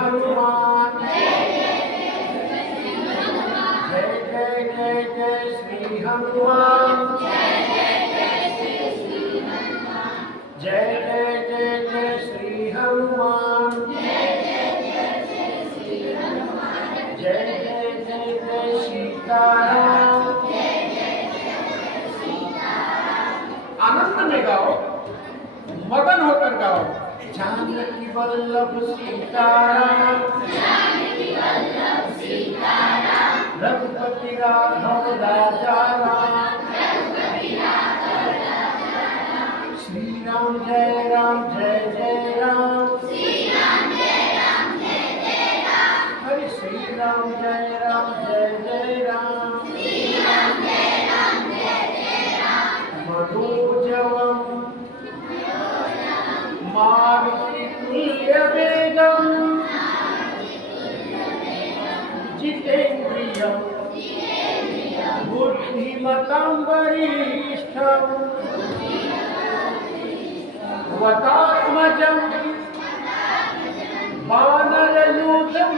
हनुमान, जय जय जय जय श्री हनुमान, जय जय जय जय जय श्री हनुमान, जय जय जय जय सीताराम। आनंद में गाओ, मगन होकर गाओ। जानकी वल्लभ सीताराम, रघुपति राघव राजा राम, श्री राम जय जय राम, हरे श्री राम जय जय राम, मनोजवम मारुतितुल्यवेगं जितेन्द्रियं बुद्धिमतां वरिष्ठं वतात्मजं वानरयूथमुख्यं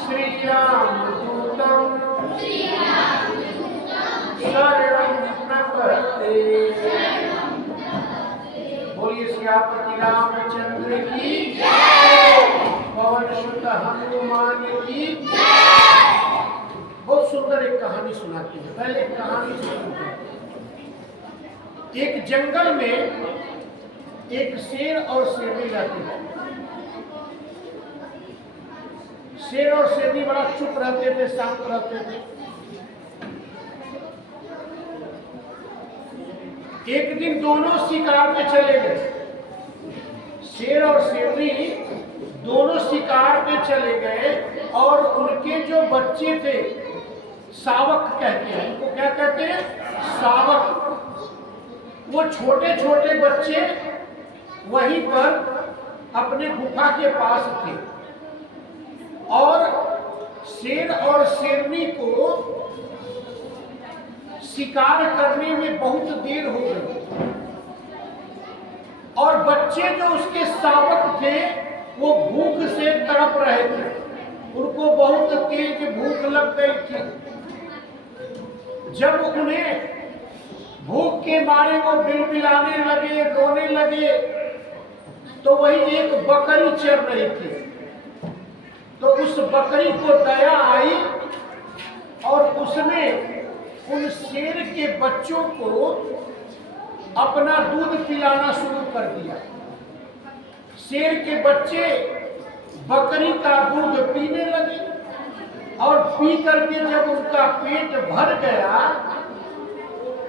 श्रीरामदूतं शरणं प्रपद्ये। बोलिए सियापति रामचंद्र की जय, पवन सुत हनुमान की जय। बहुत सुंदर एक कहानी सुनाती है। पहले एक कहानी सुनते हैं। एक जंगल में एक शेर और शेरनी रहते थे। शेर और शेरनी बड़ा चुप रहते थे, शांत रहते थे। एक दिन दोनों शिकार पे चले गए। शेर और शेरनी दोनों शिकार पे चले गए और उनके जो बच्चे थे, शावक कहते हैं उनको, क्या कहते हैं? शावक। वो छोटे छोटे बच्चे वहीं पर अपने गुफा के पास थे और शेर और शेरनी को शिकार करने में बहुत देर हो गई और बच्चे जो उसके शावक थे वो भूख से तड़प रहे थे। उनको बहुत तेज भूख लग गई थी। जब उन्हें भूख के मारे वो बिलबिलाने लगे, रोने लगे, तो वही एक बकरी चर रही थी। तो उस बकरी को दया आई और उसने उन शेर के बच्चों को अपना दूध पिलाना शुरू कर दिया। शेर के बच्चे बकरी का दूध पीने लगे और पी करके जब उनका पेट भर गया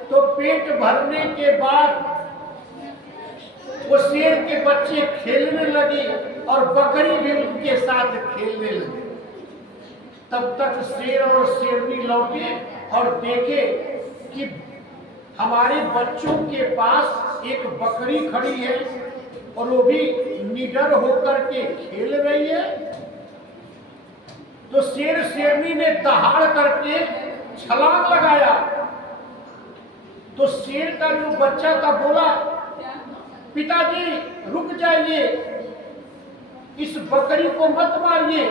तो पेट भरने के बाद वो शेर के बच्चे खेलने लगे और बकरी भी उनके साथ खेलने लगे। तब तक शेर और शेरनी लौटे और देखे कि हमारे बच्चों के पास एक बकरी खड़ी है और वो भी निडर होकर के खेल रही है। तो शेर शेरनी ने दहाड़ करके छलांग लगाया। तो शेर का जो बच्चा था बोला, पिताजी रुक जाइए, इस बकरी को मत मारिए।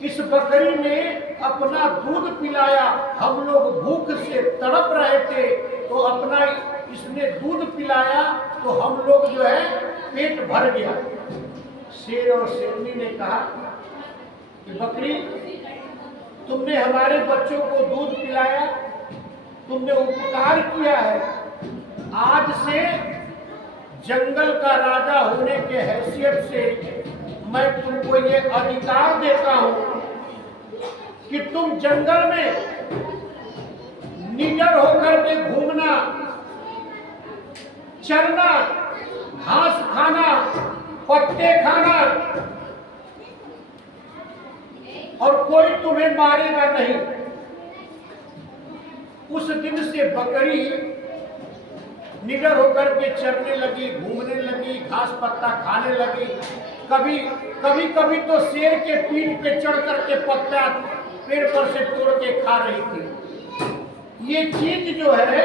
इस बकरी ने अपना दूध पिलाया, हम लोग भूख से तड़प रहे थे तो अपना इसने दूध पिलाया तो हम लोग जो है पेट भर गया। शेर और शेरनी ने कहा कि बकरी, तुमने हमारे बच्चों को दूध पिलाया, तुमने उपकार किया है। आज से जंगल का राजा होने के हैसियत से मैं तुमको ये अधिकार देता हूं कि तुम जंगल में निडर होकर के घूमना, चरना, घास खाना, पत्ते खाना और कोई तुम्हें मारेगा नहीं। उस दिन से बकरी निडर होकर के चरने लगी, घूमने लगी, घास पत्ता खाने लगी। कभी कभी तो शेर के पीठ पे चढ़ करके पत्ता पेड़ पर से तोड़ के खा रही थी। ये चीज जो है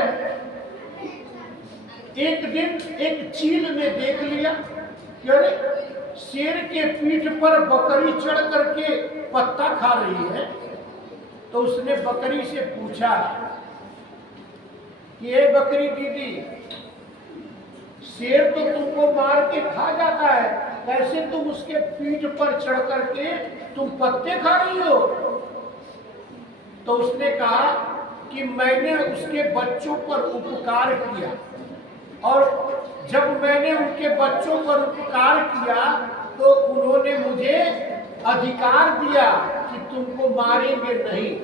एक दिन एक चील ने देख लिया कि अरे शेर के पीठ पर बकरी चढ़ करके पत्ता खा रही है। तो उसने बकरी से पूछा कि ये बकरी दीदी, शेर तो तुमको मार के खा जाता है, कैसे तुम उसके पीठ पर चढ़ करके तुम पत्ते खा रही हो? तो उसने कहा कि मैंने उसके बच्चों पर उपकार किया, और जब मैंने उनके बच्चों पर उपकार किया तो उन्होंने मुझे अधिकार दिया कि तुमको मारेंगे नहीं।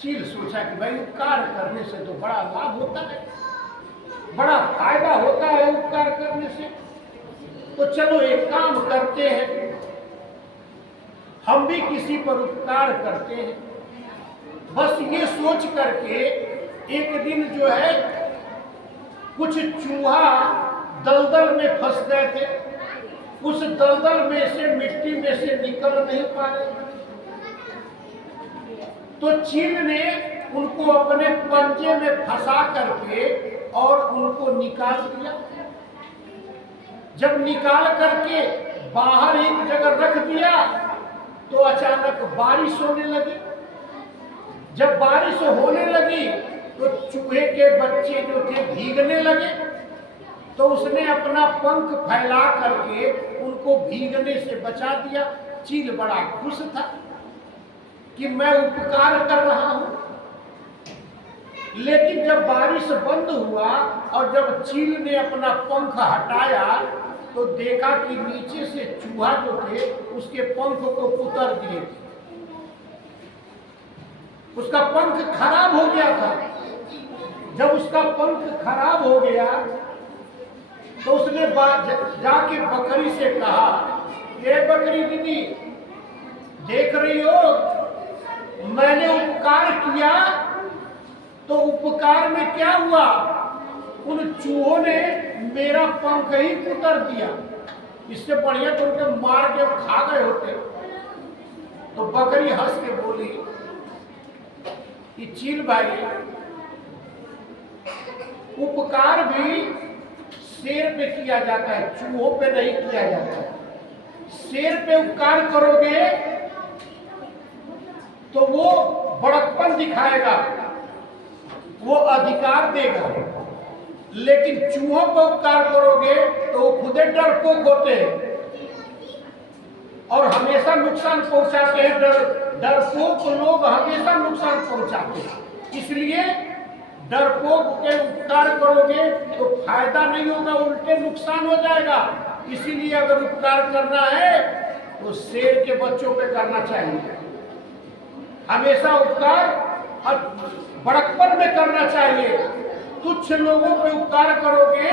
चील सोचा कि भाई उपकार करने से तो बड़ा लाभ होता है, बड़ा फायदा होता है उपकार करने से, तो चलो एक काम करते हैं, हम भी किसी पर उपकार करते हैं। बस ये सोच करके एक दिन जो है कुछ चूहा दलदल में फंस गए थे। उस दलदल में से, मिट्टी में से निकल नहीं पा रहे, तो चील ने उनको अपने पंजे में फंसा करके और उनको निकाल दिया। जब निकाल करके बाहर एक जगह रख दिया तो अचानक बारिश होने लगी। जब बारिश होने लगी तो चूहे के बच्चे जो थे भीगने लगे, तो उसने अपना पंख फैला करके उनको भीगने से बचा दिया। चील बड़ा खुश था कि मैं उपकार कर रहा हूं। लेकिन जब बारिश बंद हुआ और जब चील ने अपना पंख हटाया तो देखा कि नीचे से चूहा जो थे उसके पंख को कुतर दिए थे। उसका पंख खराब हो गया था। जब उसका पंख खराब हो गया तो उसने जाके बकरी से कहा, ये बकरी दीदी, देख रही हो मैंने उपकार किया तो उपकार में क्या हुआ, उन चूहों ने मेरा पंख ही कुतर दिया। इससे बढ़िया तो उनके मार के खा गए होते। तो बकरी हंस के बोली कि चील भाई, उपकार भी शेर पे किया जाता है, चूहों पे नहीं किया जाता है। शेर पे उपकार करोगे तो वो बड़कपन दिखाएगा, वो अधिकार देगा, लेकिन चूहों पर उपकार करोगे तो वो खुदे डरपोक होते हैं और हमेशा नुकसान पहुंचाते हैं। डरपोक लोग हमेशा नुकसान पहुंचाते हैं। इसलिए डरपोक के उपकार करोगे तो फायदा नहीं होगा, उल्टे नुकसान हो जाएगा। इसीलिए अगर उपकार करना है तो शेर के बच्चों पे करना चाहिए। हमेशा उपकार बड़कपन में करना चाहिए। तुच्छ लोगों पे उपकार करोगे,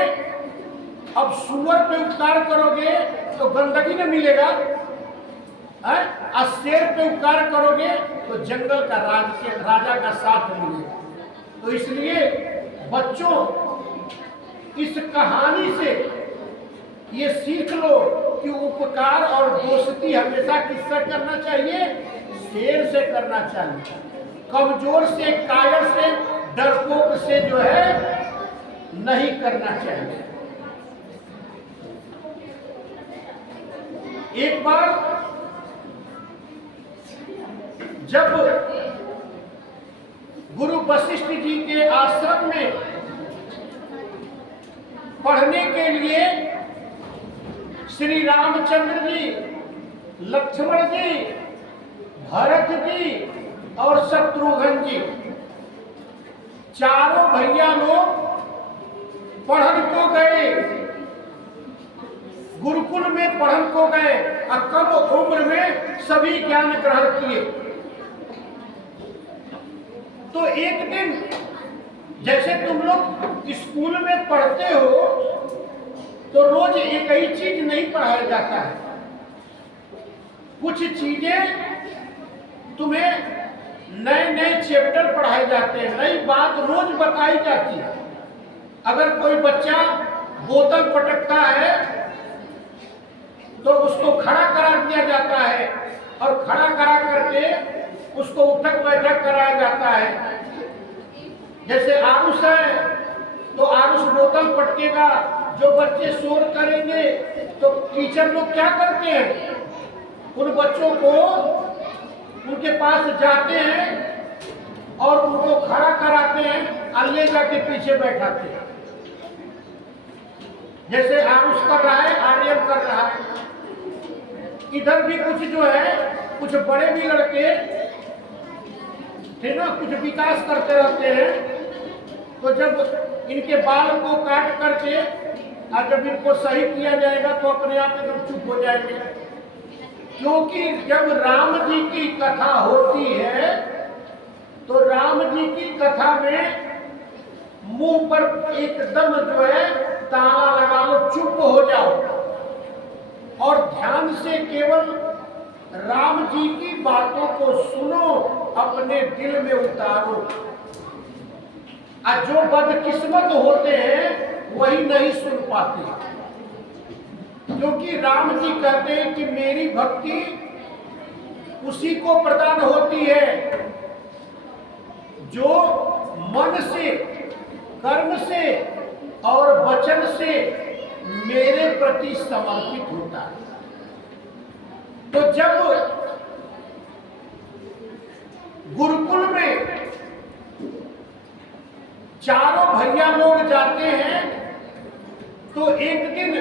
अब सुअर पे उपकार करोगे तो गंदगी न मिलेगा, और शेर पे उपकार करोगे तो जंगल का राजा का साथ मिलेगा। तो इसलिए बच्चों, इस कहानी से ये सीख लो कि उपकार और दोस्ती हमेशा किससे करना चाहिए, शेर से करना चाहिए। कमजोर से, कायर से, डरपोक से जो है नहीं करना चाहिए। एक बार जब गुरु वशिष्ठ जी के आश्रम में पढ़ने के लिए श्री रामचंद्र जी, लक्ष्मण जी, भरत जी और शत्रुघ्न जी, चारों भैया लोग पढ़न को गए, गुरुकुल में पढ़न को गए और कम उम्र में सभी ज्ञान ग्रहण किए। तो एक दिन जैसे तुम लोग स्कूल में पढ़ते हो तो रोज एक ही चीज नहीं पढ़ाया जाता है। कुछ चीजें तुम्हें नए नए चैप्टर पढ़ाए जाते हैं, नई बात रोज बताई जाती है। अगर कोई बच्चा बोतल पटकता है तो उसको खड़ा करा दिया जाता है और खड़ा करा करके उसको उठक बैठक कराया जाता है। जैसे आरुष है तो आरुष बोतल पटकेगा, जो बच्चे शोर करेंगे तो टीचर लोग क्या करते हैं, उन बच्चों को उनके पास जाते हैं और उनको खड़ा कराते हैं और ले जाके पीछे बैठाते हैं। जैसे आरुष कर रहा है, आर्यन कर रहा है, इधर भी कुछ जो है, कुछ बड़े भी लड़के ठीक ना, कुछ विकास करते रहते हैं। तो जब इनके बाल को काट करके और जब इनको सही किया जाएगा तो अपने आप एकदम चुप हो जाएंगे। क्योंकि जब राम जी की कथा होती है तो राम जी की कथा में मुंह पर एकदम जो है ताला लगा लो, चुप हो जाओ और ध्यान से केवल राम जी की बातों को सुनो, अपने दिल में उतारो। और जो बदकिस्मत होते हैं वही नहीं सुन पाते, क्योंकि राम जी कहते हैं कि मेरी भक्ति उसी को प्रदान होती है जो मन से, कर्म से और वचन से मेरे प्रति समर्पित होता है। तो जब गुरुकुल में चारों भैया लोग जाते हैं तो एक दिन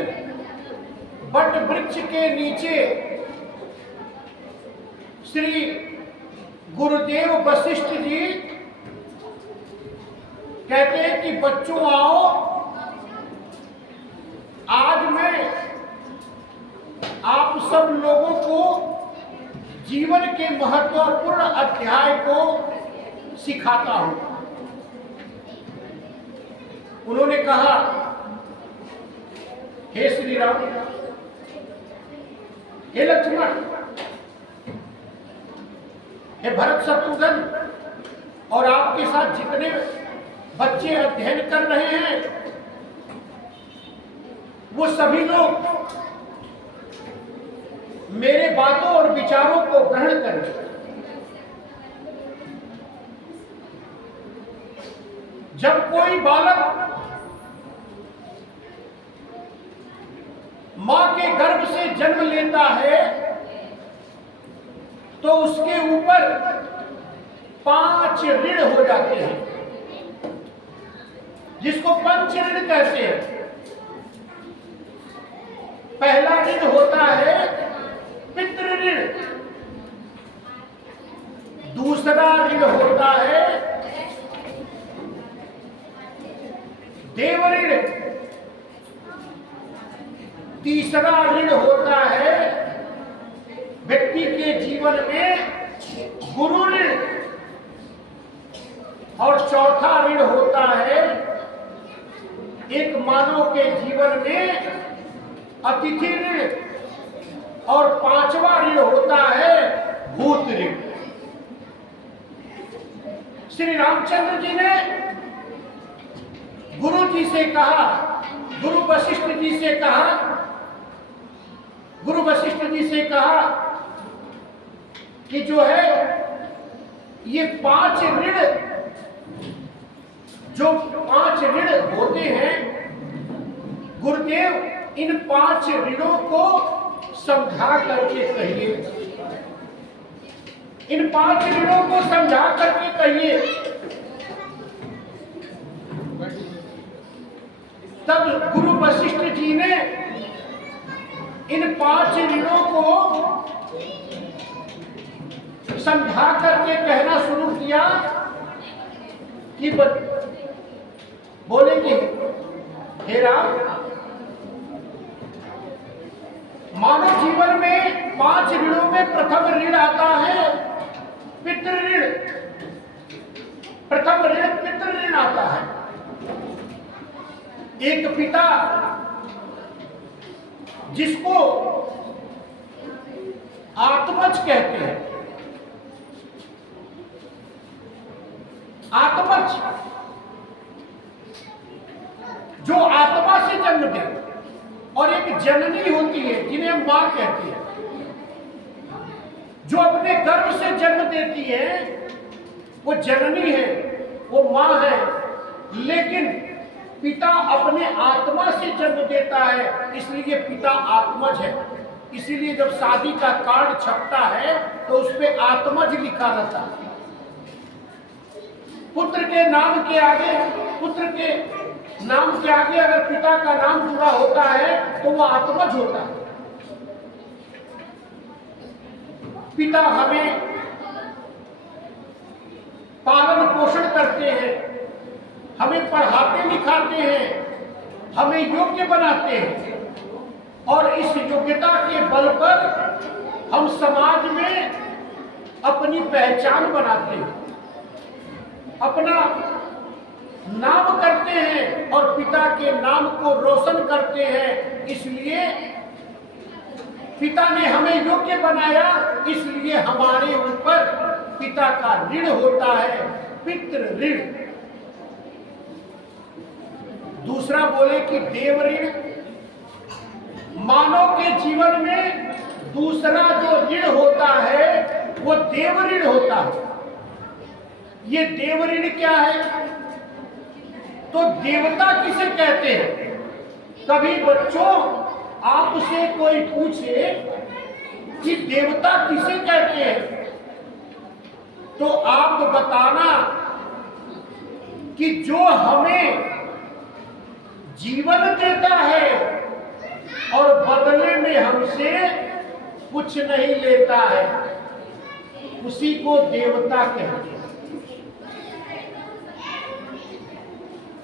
वट वृक्ष के नीचे श्री गुरुदेव वशिष्ठ जी कहते हैं कि बच्चों आओ, आज मैं आप सब लोगों को जीवन के महत्वपूर्ण अध्याय को सिखाता हूं। उन्होंने कहा, हे श्री राम, हे लक्ष्मण, हे भरत शत्रुघ्न और आपके साथ जितने बच्चे अध्ययन कर रहे हैं वो सभी लोग मेरे बातों और विचारों को ग्रहण करें। जब कोई बालक मां के गर्भ से जन्म लेता है तो उसके ऊपर 5 ऋण हो जाते हैं, जिसको पंच ऋण कहते हैं। पहला ऋण होता है पितृ ऋण, दूसरा ऋण होता है देव ऋण, तीसरा ऋण होता है व्यक्ति के जीवन में गुरु ऋण और चौथा ऋण होता है एक मानव के जीवन में अतिथि ऋण और पांचवा ऋण होता है भूत ऋण। श्री रामचंद्र जी ने गुरु जी से कहा, गुरु वशिष्ठ जी से कहा, गुरु वशिष्ठ जी से कहा कि जो है ये 5 ऋण, जो 5 ऋण होते हैं, गुरुदेव इन 5 ऋणों को समझा करके कहिए, इन 5 ऋणों को समझा करके कहिए। तब गुरु वशिष्ठ जी ने इन 5 ऋणों को समझा करके कहना शुरू किया कि बोले कि हे राम, मानव जीवन में 5 ऋणों में प्रथम ऋण आता है पितृ ऋण। प्रथम ऋण पितृ ऋण आता है। एक पिता जिसको आत्मज कहते हैं, आत्मज जो आत्मा से जन्म दे, और एक जननी होती है जिन्हें मां कहते हैं, जो अपने गर्भ से जन्म देती है वो जननी है, वो मां है। लेकिन पिता अपने आत्मा से जन्म देता है, इसलिए पिता आत्मज है। इसीलिए जब शादी का कार्ड छपता है तो उस पे आत्मज लिखा रहता है। पुत्र के नाम के आगे, पुत्र के नाम के आगे अगर पिता का नाम जुड़ा होता है तो वो आत्मज होता है। पिता हमें पालन पोषण करते हैं, हमें पढ़ाते लिखाते हैं, हमें योग्य बनाते हैं, और इस योग्यता के बल पर हम समाज में अपनी पहचान बनाते हैं, अपना नाम करते हैं और पिता के नाम को रोशन करते हैं। इसलिए पिता ने हमें योग्य बनाया, इसलिए हमारे ऊपर पिता का ऋण होता है, पितृ ऋण। दूसरा बोले कि देव ऋण। मानव के जीवन में दूसरा जो ऋण होता है वो देव ऋण होता है। ये देव ऋण क्या है? तो देवता किसे कहते हैं? कभी बच्चों आपसे कोई पूछे कि देवता किसे कहते हैं, तो आप बताना कि जो हमें जीवन देता है और बदले में हमसे कुछ नहीं लेता है, उसी को देवता कहते हैं,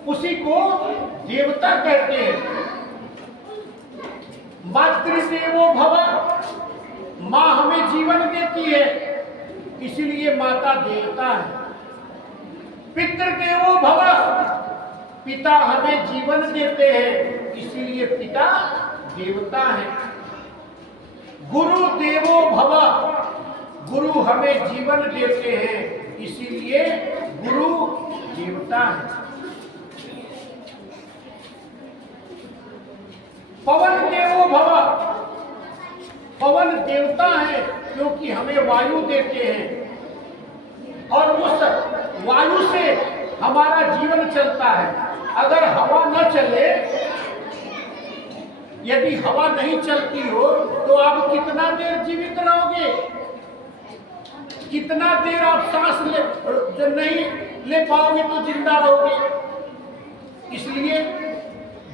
उसी को देवता कहते हैं। मातृदेवो भव, माँ हमें जीवन देती है, इसलिए माता देवता है। पितृदेवो भव, पिता हमें जीवन देते हैं, इसीलिए पिता देवता है। गुरु देवो भव, गुरु हमें जीवन देते हैं, इसीलिए गुरु देवता है। पवन देवो भव, पवन देवता है क्योंकि हमें वायु देते हैं और उस वायु से हमारा जीवन चलता है। अगर हवा न चले, यदि हवा नहीं चलती हो तो आप कितना देर जीवित रहोगे? कितना देर आप सांस नहीं ले पाओगे तो जिंदा रहोगे। इसलिए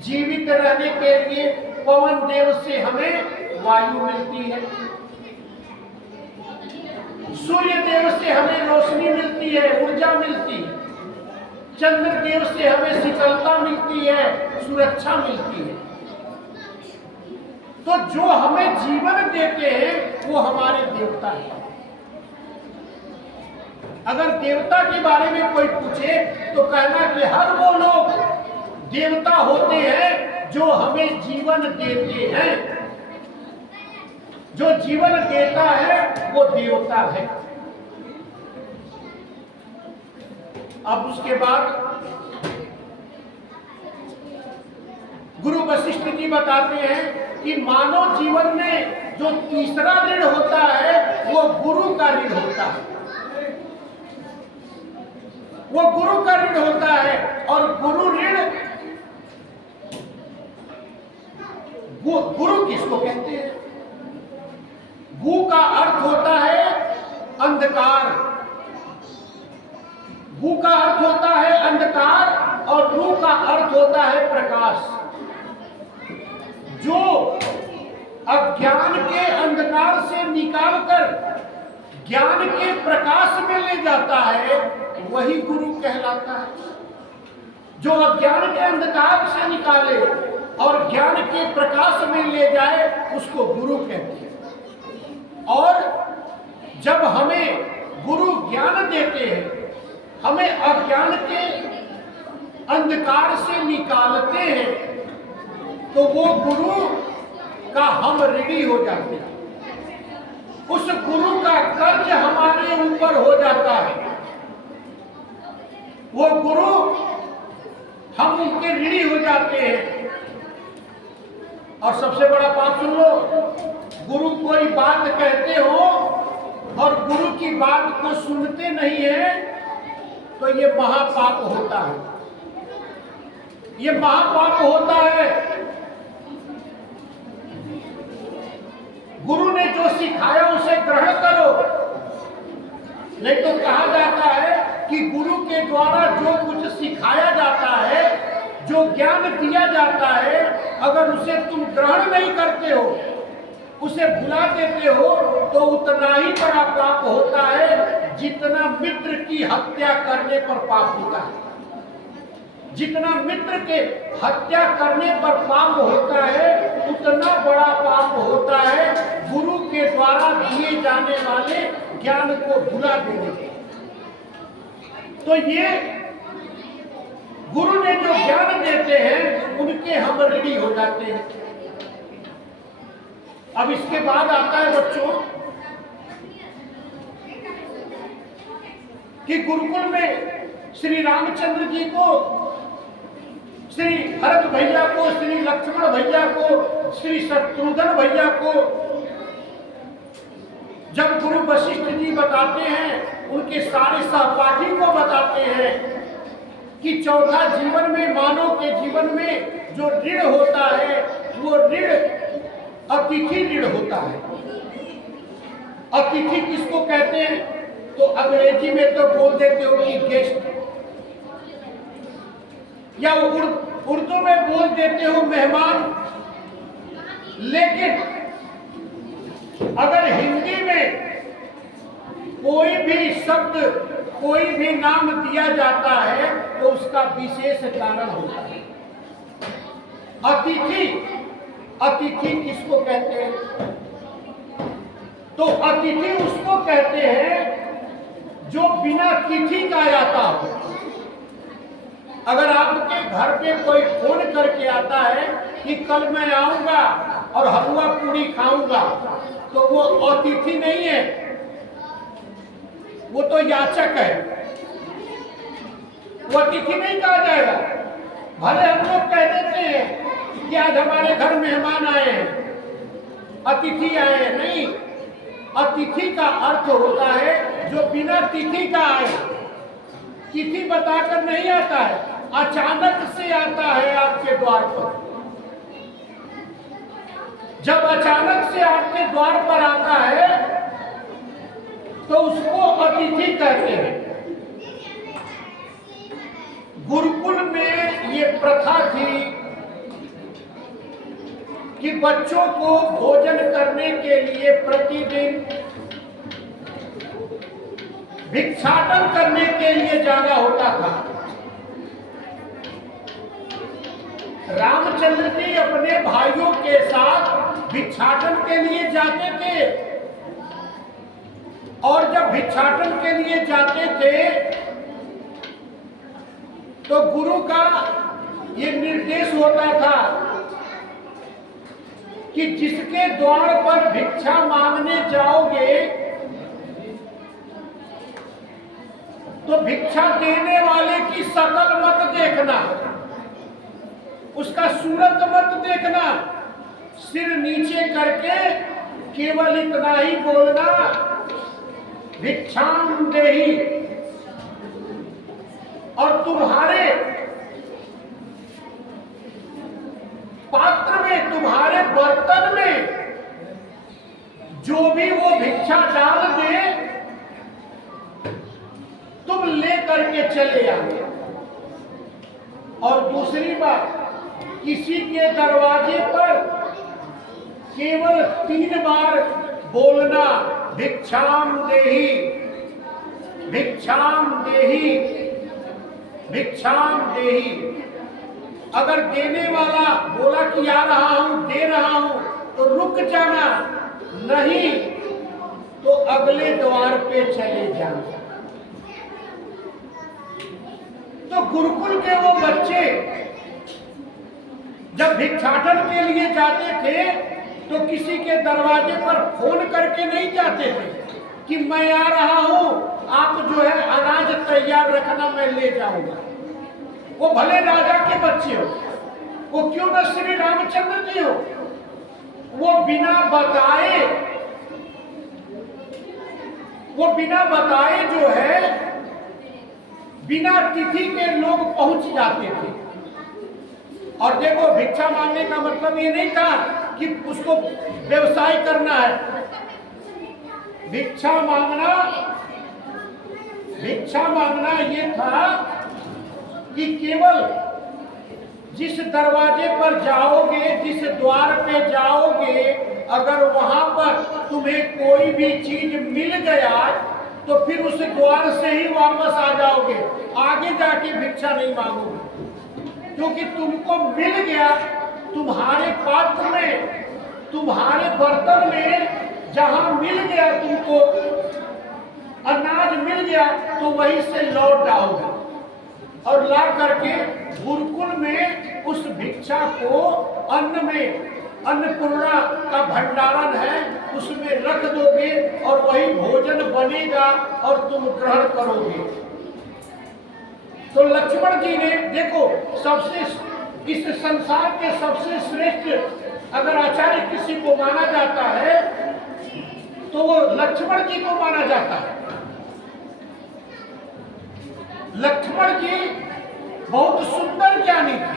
जीवित रहने के लिए पवन देव से हमें वायु मिलती है, सूर्य देव से हमें रोशनी मिलती है, ऊर्जा मिलती है, चंद्र देव से हमें शीतलता मिलती है, सुरक्षा मिलती है। तो जो हमें जीवन देते हैं वो हमारे देवता हैं। अगर देवता के बारे में कोई पूछे तो कहना कि हर वो लोग देवता होते हैं जो हमें जीवन देते हैं। जो जीवन देता है वो देवता है। अब उसके बाद गुरु वशिष्ठ जी बताते हैं कि मानव जीवन में जो तीसरा ऋण होता है वो गुरु का ऋण होता है। वो गुरु का ऋण होता है। और गुरु ऋण, गुरु किसको कहते हैं? गु का अर्थ होता है अंधकार, गु का अर्थ होता है अंधकार और रू का अर्थ होता है प्रकाश। जो अज्ञान के अंधकार से निकालकर ज्ञान के प्रकाश में ले जाता है वही गुरु कहलाता है। जो अज्ञान के अंधकार से निकाले और ज्ञान के प्रकाश में ले जाए उसको गुरु कहते हैं। और जब हमें गुरु ज्ञान देते हैं, हमें अज्ञान के अंधकार से निकालते हैं, तो वो गुरु का हम ऋणी हो जाते हैं। उस गुरु का कर्ज हमारे ऊपर हो जाता है। वो गुरु, हम उनके ऋणी हो जाते हैं। और सबसे बड़ा पाप सुन लो, गुरु कोई बात कहते हो और गुरु की बात को सुनते नहीं है तो ये महापाप होता है। ये महापाप होता है। गुरु ने जो सिखाया उसे ग्रहण करो। नहीं तो कहा जाता है कि गुरु के द्वारा जो कुछ सिखाया जाता है, जो ज्ञान दिया जाता है, अगर उसे तुम ग्रहण नहीं करते हो, उसे भुला देते हो, तो उतना ही बड़ा पाप होता है जितना मित्र की हत्या करने पर पाप होता है। जितना मित्र के हत्या करने पर पाप होता है, उतना बड़ा पाप होता है गुरु के द्वारा दिए जाने वाले ज्ञान को भुला देने के। तो ये गुरु ने जो ज्ञान देते हैं उनके हम ऋणी हो जाते हैं। अब इसके बाद आता है बच्चों कि गुरुकुल में श्री रामचंद्र जी को, श्री भरत भैया को, श्री लक्ष्मण भैया को, श्री शत्रुघ्न भैया को जब गुरु वशिष्ठ जी बताते हैं, उनके सारे सहपाठी को बताते हैं कि चौथा जीवन में, मानव के जीवन में जो ऋण होता है वो ऋण अतिथि ऋण होता है। अतिथि किसको कहते हैं? तो अंग्रेजी में तो बोल देते हो कि गेस्ट, या उर्दू में बोल देते हो मेहमान। लेकिन अगर हिंदी में कोई भी शब्द, कोई भी नाम दिया जाता है तो उसका विशेष कारण होता है। अतिथि, अतिथि किसको कहते हैं? तो अतिथि उसको कहते हैं जो बिना तिथि का आता हो। अगर आपके घर पे कोई फोन करके आता है कि कल मैं आऊंगा और हलवा पूरी खाऊंगा, तो वो अतिथि नहीं है, वो तो याचक है। वो अतिथि नहीं कहा जाएगा। भले हम लोग कह देते हैं कि आज हमारे घर मेहमान आए हैं, अतिथि आए हैं, नहीं। अतिथि का अर्थ होता है जो बिना तिथि का आए, तिथि बताकर नहीं आता है, अचानक से आता है आपके द्वार पर। जब अचानक से आपके द्वार पर आता है तो उसको अतिथि कहते हैं। गुरुकुल में ये प्रथा थी कि बच्चों को भोजन करने के लिए प्रतिदिन भिक्षाटन करने के लिए जाना होता था। रामचंद्र जी अपने भाइयों के साथ भिक्षाटन के लिए जाते थे, और जब भिक्षाटन के लिए जाते थे तो गुरु का ये निर्देश होता था कि जिसके द्वार पर भिक्षा मांगने जाओगे तो भिक्षा देने वाले की शकल मत देखना, उसका सूरत मत देखना, सिर नीचे करके केवल इतना ही बोलना, भिक्षाम देहि। और तुम्हारे पात्र में, तुम्हारे बर्तन में जो भी वो भिक्षा डाल दे, तुम ले करके चले आओ। और दूसरी बात, किसी के दरवाजे पर केवल 3 बार बोलना, भिक्षाम देहि, भिक्षाम देहि, भिक्षाम देहि। अगर देने वाला बोला कि आ रहा हूं, दे रहा हूं, तो रुक जाना, नहीं तो अगले द्वार पे चले जाना। तो गुरुकुल के वो बच्चे जब भिक्षाटन के लिए जाते थे तो किसी के दरवाजे पर फोन करके नहीं जाते थे कि मैं आ रहा हूं, आप जो है अनाज तैयार रखना, मैं ले जाऊंगा। वो भले राजा के बच्चे हो, वो क्यों न श्री रामचंद्र जी हो, वो बिना बताए, वो बिना बताए जो है बिना तिथि के लोग पहुंच जाते थे। और देखो, भिक्षा मांगने का मतलब ये नहीं था कि उसको व्यवसाय करना है। भिक्षा मांगना ये था कि केवल जिस दरवाजे पर जाओगे, जिस द्वार पे जाओगे, अगर वहां पर तुम्हें कोई भी चीज मिल गया तो फिर उस द्वार से ही वापस आ जाओगे, आगे जाके भिक्षा नहीं मांगोगे, क्योंकि तुमको मिल गया। तुम्हारे पात्र में, तुम्हारे बर्तन में जहां मिल गया, तुमको अनाज मिल गया, तो वहीं से लौट आओगे और ला करके गुरुकुल में उस भिक्षा को अन्न में, अन्नपूर्णा का भंडारण है, उसमें रख दोगे और वही भोजन बनेगा और तुम ग्रहण करोगे। तो लक्ष्मण जी ने देखो, सबसे इस संसार के सबसे श्रेष्ठ अगर आचार्य किसी को माना जाता है तो वो लक्ष्मण जी को माना जाता है। लक्ष्मण जी बहुत सुंदर ज्ञानी थे।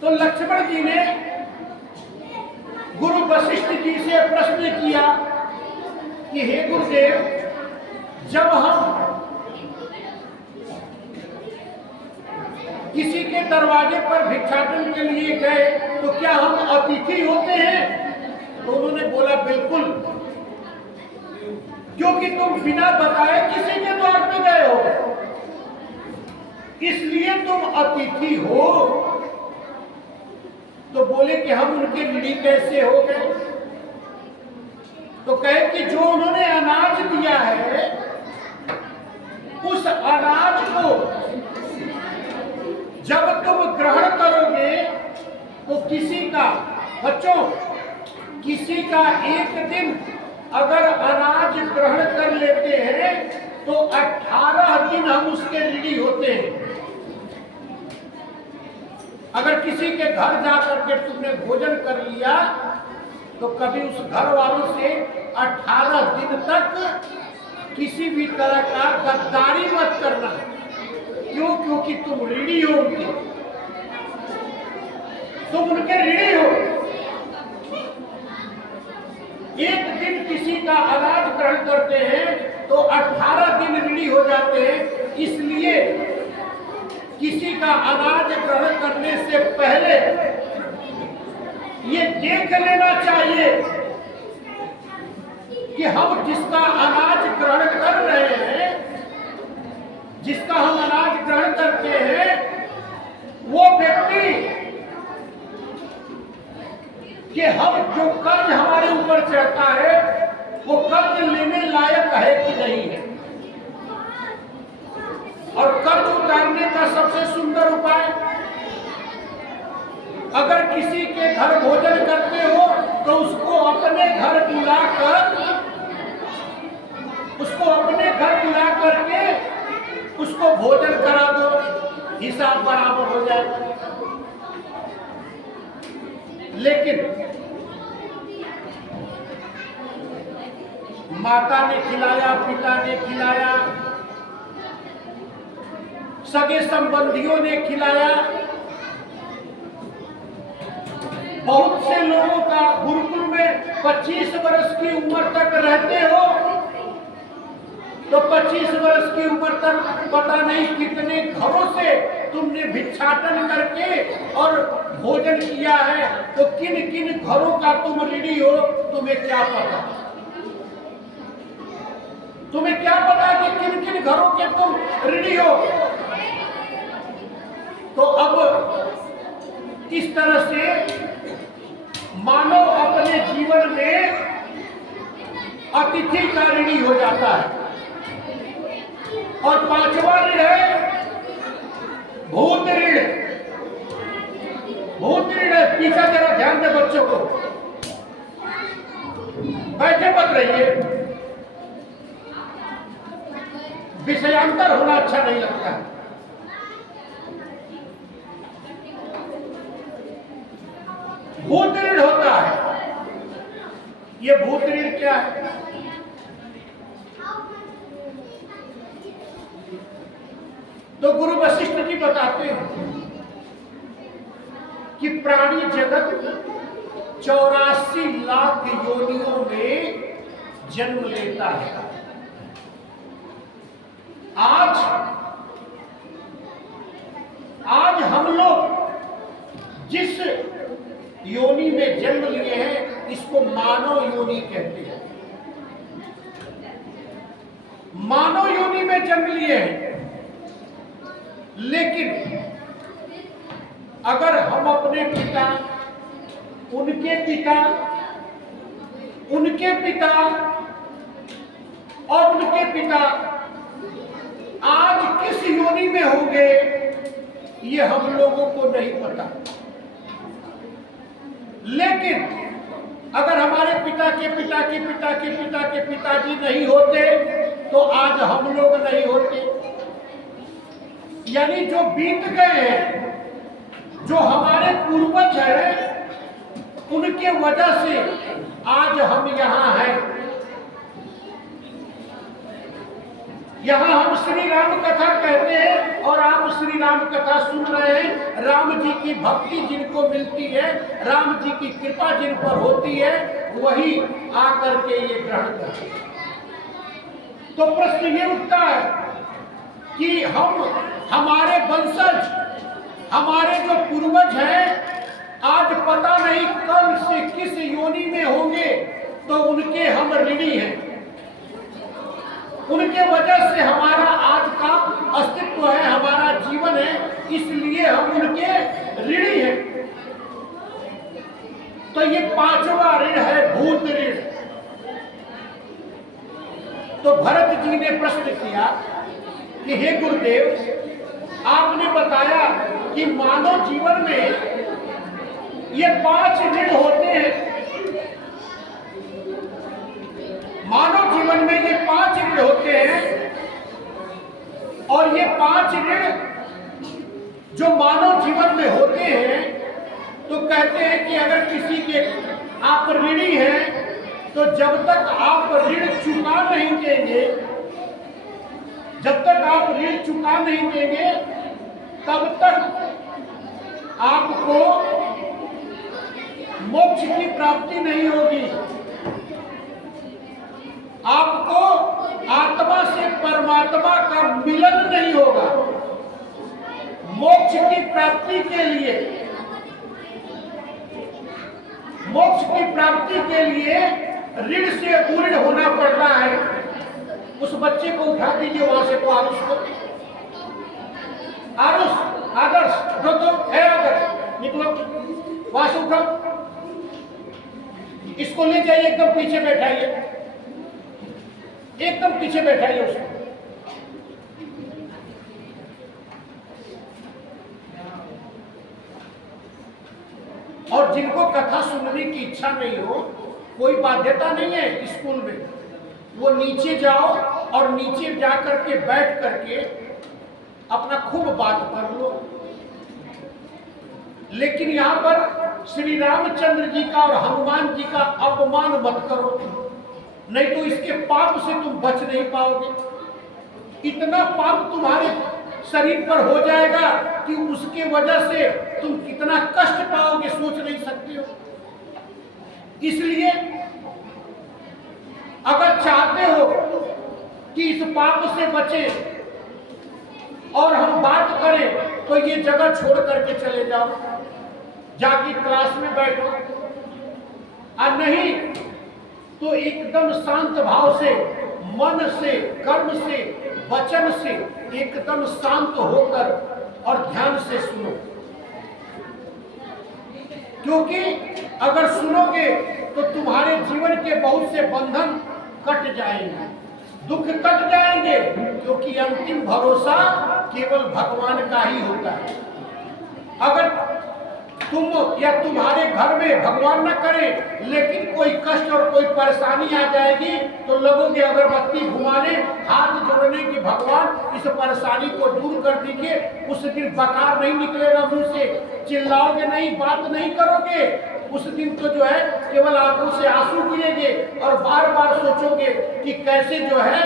तो लक्ष्मण जी ने गुरु वशिष्ठ जी से प्रश्न किया कि हे गुरुदेव, जब हम किसी के दरवाजे पर भिक्षाटन के लिए गए तो क्या हम अतिथि होते हैं? तो उन्होंने बोला बिल्कुल, क्योंकि तुम बिना बताए किसी के द्वार पे गए हो, इसलिए तुम अतिथि हो। तो बोले कि हम उनके ऋणी कैसे हो गए? तो कहे कि जो उन्होंने अनाज दिया है, उस अनाज को जब तुम ग्रहण करोगे तो किसी का, बच्चों, किसी का एक दिन अगर अनाज ग्रहण कर लेते हैं तो 18 दिन हम उसके ऋणी होते हैं। अगर किसी के घर जाकर के तुमने भोजन कर लिया तो कभी उस घर वालों से 18 दिन तक किसी भी तरह का गद्दारी मत करना। क्यों? क्योंकि तुम ऋणी हो उनके, तुम उनके ऋणी हो। एक दिन किसी का अनाज ग्रहण करते हैं तो 18 दिन ऋणी हो जाते हैं। इसलिए किसी का अनाज ग्रहण करने से पहले ये देख लेना चाहिए कि हम जिसका अनाज ग्रहण कर रहे हैं, जिसका हम अनाज ग्रहण करते हैं, वो व्यक्ति कि हम जो कर्ज हमारे ऊपर चढ़ता है वो कर्ज लेने लायक है कि नहीं है। और कर्ज उतारने का सबसे सुंदर उपाय, अगर किसी के घर भोजन करते हो तो उसको अपने घर बुलाकर, उसको अपने घर बुला करके उसको भोजन करा दो, हिसाब बराबर हो जाए। लेकिन माता ने खिलाया, पिता ने खिलाया, सगे संबंधियों ने खिलाया, बहुत से लोगों का गुरुकुल में 25 वर्ष की उम्र तक रहते हो तो 25 वर्ष की उम्र तक पता नहीं कितने घरों से तुमने भिक्षाटन करके और भोजन किया है। तो किन किन घरों का तुम ऋणी हो, तुम्हें क्या पता? तुम्हें क्या पता कि किन किन घरों के तुम ऋणी हो? तो अब इस तरह से मानव अपने जीवन में अतिथि का ऋणी हो जाता है। और 5वां ऋण है भूत ऋण। भूत ऋण है, पीछे जरा ध्यान दे बच्चों को, बैठे मत रहिए, विषयांतर होना अच्छा नहीं लगता। भूत ऋण होता है। ये भूत ऋण क्या है? तो गुरु वशिष्ठ जी बताते हैं कि प्राणी जगत 84 लाख योनियों में जन्म लेता है। आज हम लोग जिस योनि में जन्म लिए हैं इसको मानव योनि कहते हैं। मानव योनि में जन्म लिए हैं, लेकिन अगर हम अपने पिता, उनके पिता, उनके पिता और उनके पिता आज किस योनि में होंगे ये हम लोगों को नहीं पता। लेकिन अगर हमारे पिता के पिता के पिता के पिता के पिताजी नहीं होते तो आज हम लोग नहीं होते। यानी जो बीत गए हैं, जो हमारे पूर्वज हैं, उनके वजह से आज हम यहाँ हैं। यहाँ हम श्री राम कथा कहते हैं और आप श्री राम कथा सुन रहे हैं। राम जी की भक्ति जिनको मिलती है, राम जी की कृपा जिन पर होती है, वही आकर के ये ग्रहण करते हैं। तो प्रश्न ये उठता है कि हमारे वंशज, हमारे जो पूर्वज हैं, आज पता नहीं कल से किस योनि में होंगे, तो उनके हम ऋणी हैं। उनके वजह से हमारा आज का अस्तित्व है, हमारा जीवन है, इसलिए हम उनके ऋणी हैं। तो ये 5वां ऋण है भूत ऋण। तो भरत जी ने प्रश्न किया कि हे गुरुदेव, आपने बताया कि मानव जीवन में ये 5 ऋण होते हैं। मानव जीवन में ये 5 ऋण होते हैं और ये 5 ऋण जो मानव जीवन में होते हैं, तो कहते हैं कि अगर किसी के आप ऋणी हैं तो जब तक आप ऋण चुका नहीं देंगे, जब तक आप ऋण चुका नहीं देंगे, तब तक आपको मोक्ष की प्राप्ति नहीं होगी। आपको आत्मा से परमात्मा का मिलन नहीं होगा। मोक्ष की प्राप्ति के लिए, मोक्ष की प्राप्ति के लिए ऋण से ऊर्ण होना पड़ता है। उस बच्चे को उठा दीजिए वहां से, तो आरुष को, आदर्श तो है, आदर्श निकलो वहां से, उठो, इसको ले जाइए, एकदम पीछे बैठाइए, एकदम पीछे बैठाइए उसको। और जिनको कथा सुनने की इच्छा नहीं हो, कोई बाध्यता नहीं है स्कूल में, वो नीचे जाओ और नीचे जा करके बैठ करके अपना खूब बात कर लो। लेकिन यहाँ पर श्री रामचंद्र जी का और हनुमान जी का अपमान मत करो, नहीं तो इसके पाप से तुम बच नहीं पाओगे। इतना पाप तुम्हारे शरीर पर हो जाएगा कि उसके वजह से तुम कितना कष्ट पाओगे सोच नहीं सकते हो। इसलिए अगर चाहते हो कि इस पाप से बचे और हम बात करें, तो ये जगह छोड़ करके चले जाओ, जाके क्लास में बैठो, और नहीं तो एकदम शांत भाव से, मन से, कर्म से, वचन से एकदम शांत होकर और ध्यान से सुनो। क्योंकि अगर सुनोगे तो तुम्हारे जीवन के बहुत से बंधन कट जाएंगे, दुख कट जाएंगे, क्योंकि अंतिम भरोसा केवल भगवान का ही होता है। अगर तुम या तुम्हारे घर में भगवान न करे लेकिन कोई कष्ट और कोई परेशानी आ जाएगी, तो लोगों के अगरबत्ती घुमाने, हाथ जोड़ने की भगवान इस परेशानी को दूर कर दीजिए। उस दिन बकार नहीं निकलेगा मुंह से, चिल्लाओगे नहीं, बात नहीं करोगे। उस दिन तो जो है केवल आंखों से आंसू गिरेंगे और बार बार सोचोगे कि कैसे जो है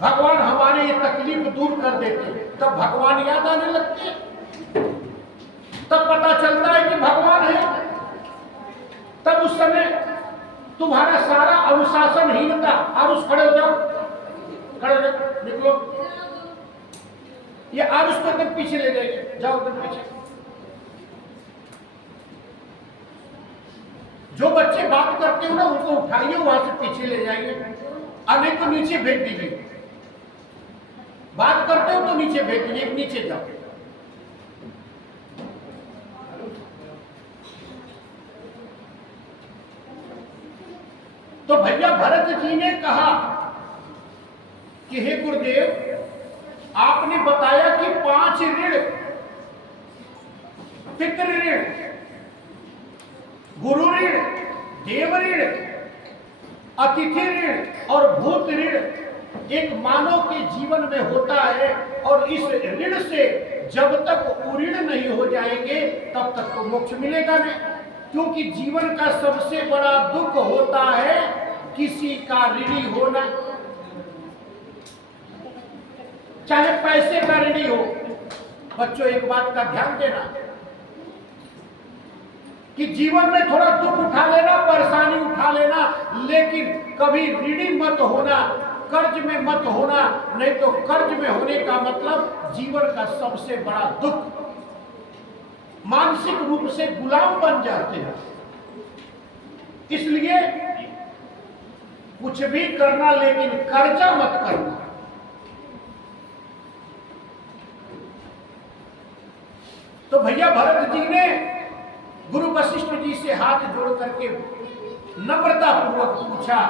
भगवान हमारे ये तकलीफ दूर कर देते। तब भगवान याद आने लगते, तब पता चलता है कि तुम्हारा सारा अनुशासनहीनता। आरुष खड़े हो जाओ, खड़े हो जाओ, निकलो। ये आरुष को एकदम पीछे ले जाइए, जाओ एकदम पीछे। जो बच्चे बात करते हो ना उनको उठाइए, वहां से पीछे ले जाइए, और नहीं तो नीचे भेज दीजिए। बात करते हो तो नीचे भेज दीजिए, नीचे जाओ। तो भैया भरत जी ने कहा कि हे गुरुदेव, आपने बताया कि 5 ऋण, पितृ ऋण, गुरु ऋण, देव ऋण, अतिथि ऋण और भूत ऋण एक मानव के जीवन में होता है, और इस ऋण से जब तक उऋण नहीं हो जाएंगे तब तक तो मोक्ष मिलेगा नहीं। क्योंकि जीवन का सबसे बड़ा दुख होता है किसी का ऋणी होना, चाहे पैसे का ऋणी हो। बच्चों, एक बात का ध्यान देना कि जीवन में थोड़ा दुख उठा लेना, परेशानी उठा लेना, लेकिन कभी ऋणी मत होना, कर्ज में मत होना। नहीं तो कर्ज में होने का मतलब जीवन का सबसे बड़ा दुख, मानसिक रूप से गुलाम बन जाते हैं। इसलिए कुछ भी करना, लेकिन कर्जा मत करना। तो भैया भरत जी ने गुरु वशिष्ठ जी से हाथ जोड़ करके नम्रता पूर्वक पूछा,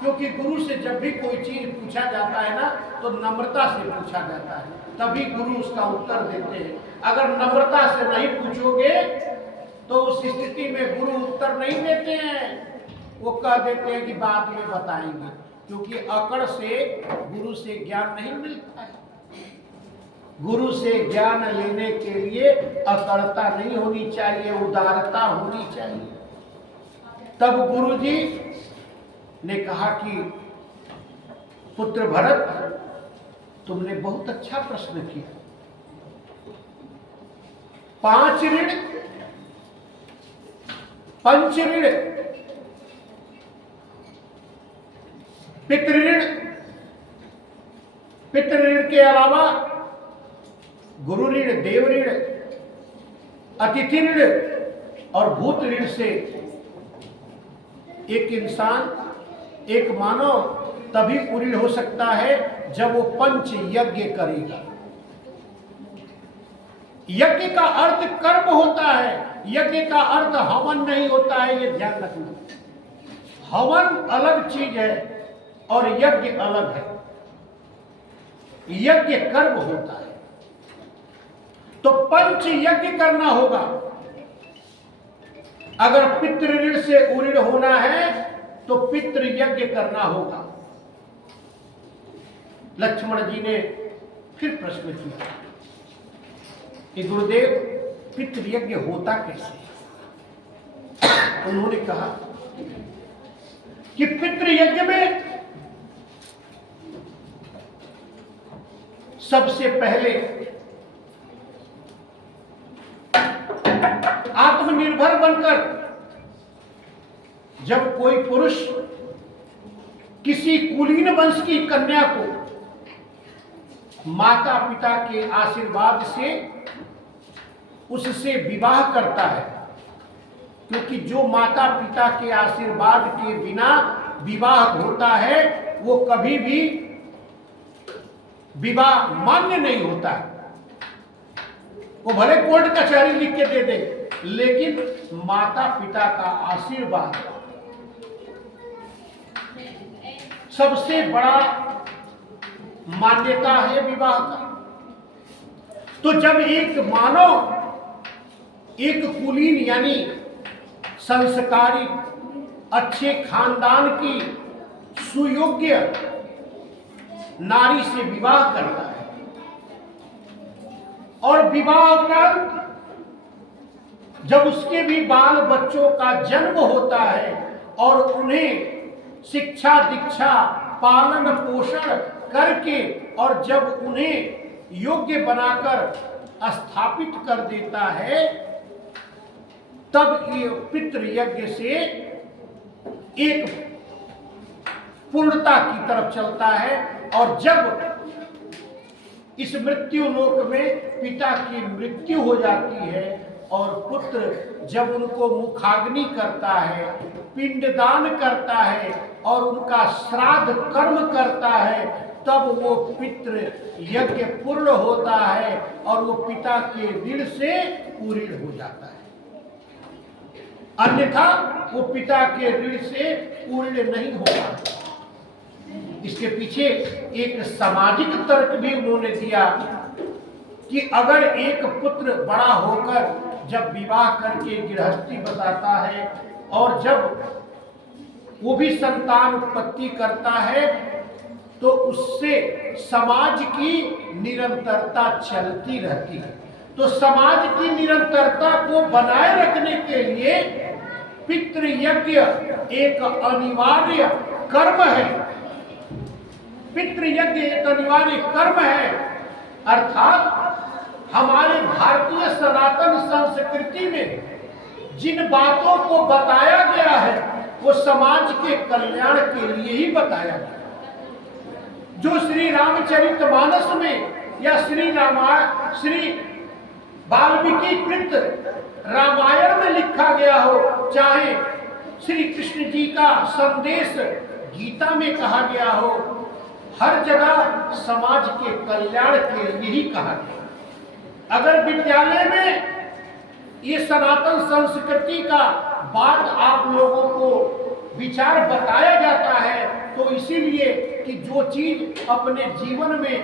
क्योंकि गुरु से जब भी कोई चीज पूछा जाता है ना तो नम्रता से पूछा जाता है, तभी गुरु उसका उत्तर देते हैं। अगर नम्रता से नहीं पूछोगे तो उस स्थिति में गुरु उत्तर नहीं देते हैं, वो कह देते हैं कि बाद में बताएंगे, क्योंकि अकड़ से गुरु से ज्ञान नहीं मिलता है। गुरु से ज्ञान लेने के लिए अकड़ता नहीं होनी चाहिए, उदारता होनी चाहिए। तब गुरु जी ने कहा कि पुत्र भरत, तुमने बहुत अच्छा प्रश्न किया। 5 ऋण, पंच ऋण, पितृ ऋण, पितृ ऋण के अलावा गुरु ऋण, देव ऋण, अतिथि ऋण और भूत ऋण से एक इंसान, एक मानव तभी पूर्ण हो सकता है जब वो पंच यज्ञ करेगा। यज्ञ का अर्थ कर्म होता है, यज्ञ का अर्थ हवन नहीं होता है, ये ध्यान रखना। हवन अलग चीज है और यज्ञ अलग है। यज्ञ कर्म होता है, तो पंच यज्ञ करना होगा। अगर पितृ ऋण से उऋण होना है तो पितृ यज्ञ करना होगा। लक्ष्मण जी ने फिर प्रश्न किया कि गुरुदेव, पितृ यज्ञ होता कैसे? उन्होंने कहा कि पितृ यज्ञ में सबसे पहले आत्मनिर्भर बनकर जब कोई पुरुष किसी कुलीन वंश की कन्या को माता पिता के आशीर्वाद से उससे विवाह करता है, क्योंकि जो माता पिता के आशीर्वाद के बिना विवाह होता है वो कभी भी विवाह मान्य नहीं होता है। वो भले कोर्ट कचहरी लिख के दे दे, लेकिन माता पिता का आशीर्वाद सबसे बड़ा मान्यता है विवाह का। तो जब एक मानव एक कुलीन यानी संस्कारी अच्छे खानदान की सुयोग्य नारी से विवाह करता है और विवाह उपरांत जब उसके भी बाल बच्चों का जन्म होता है और उन्हें शिक्षा दीक्षा पालन पोषण करके और जब उन्हें योग्य बनाकर स्थापित कर देता है, तब ये पितृ यज्ञ से एक पूर्णता की तरफ चलता है। और जब इस मृत्यु लोक में पिता की मृत्यु हो जाती है और पुत्र जब उनको मुखाग्नि करता है, पिंडदान करता है और उनका श्राद्ध कर्म करता है, तब वो पितृ यज्ञ पूर्ण होता है और वो पिता के ऋण से पूर्ण हो जाता है। अन्यथा वो पिता के ऋण से पूर्ण नहीं होगा। इसके पीछे एक सामाजिक तर्क भी उन्होंने दिया कि अगर एक पुत्र बड़ा होकर जब विवाह करके गृहस्थी बताता है और जब वो भी संतान उत्पत्ति करता है तो उससे समाज की निरंतरता चलती रहती है। तो समाज की निरंतरता को बनाए रखने के लिए पितृयज्ञ एक अनिवार्य कर्म है। पितृयज्ञ एक अनिवार्य कर्म है, अर्थात हमारे भारतीय सनातन संस्कृति में जिन बातों को बताया गया है वो समाज के कल्याण के लिए ही बताया गया। जो श्री रामचरितमानस में या श्री वाल्मीकि कृत रामायण में लिखा गया हो, चाहे श्री कृष्ण जी का संदेश गीता में कहा गया हो, हर जगह समाज के कल्याण के लिए ही कहा गया। अगर विद्यालय में ये सनातन संस्कृति का बात आप लोगों को विचार बताया जाता है तो इसीलिए कि जो चीज अपने जीवन में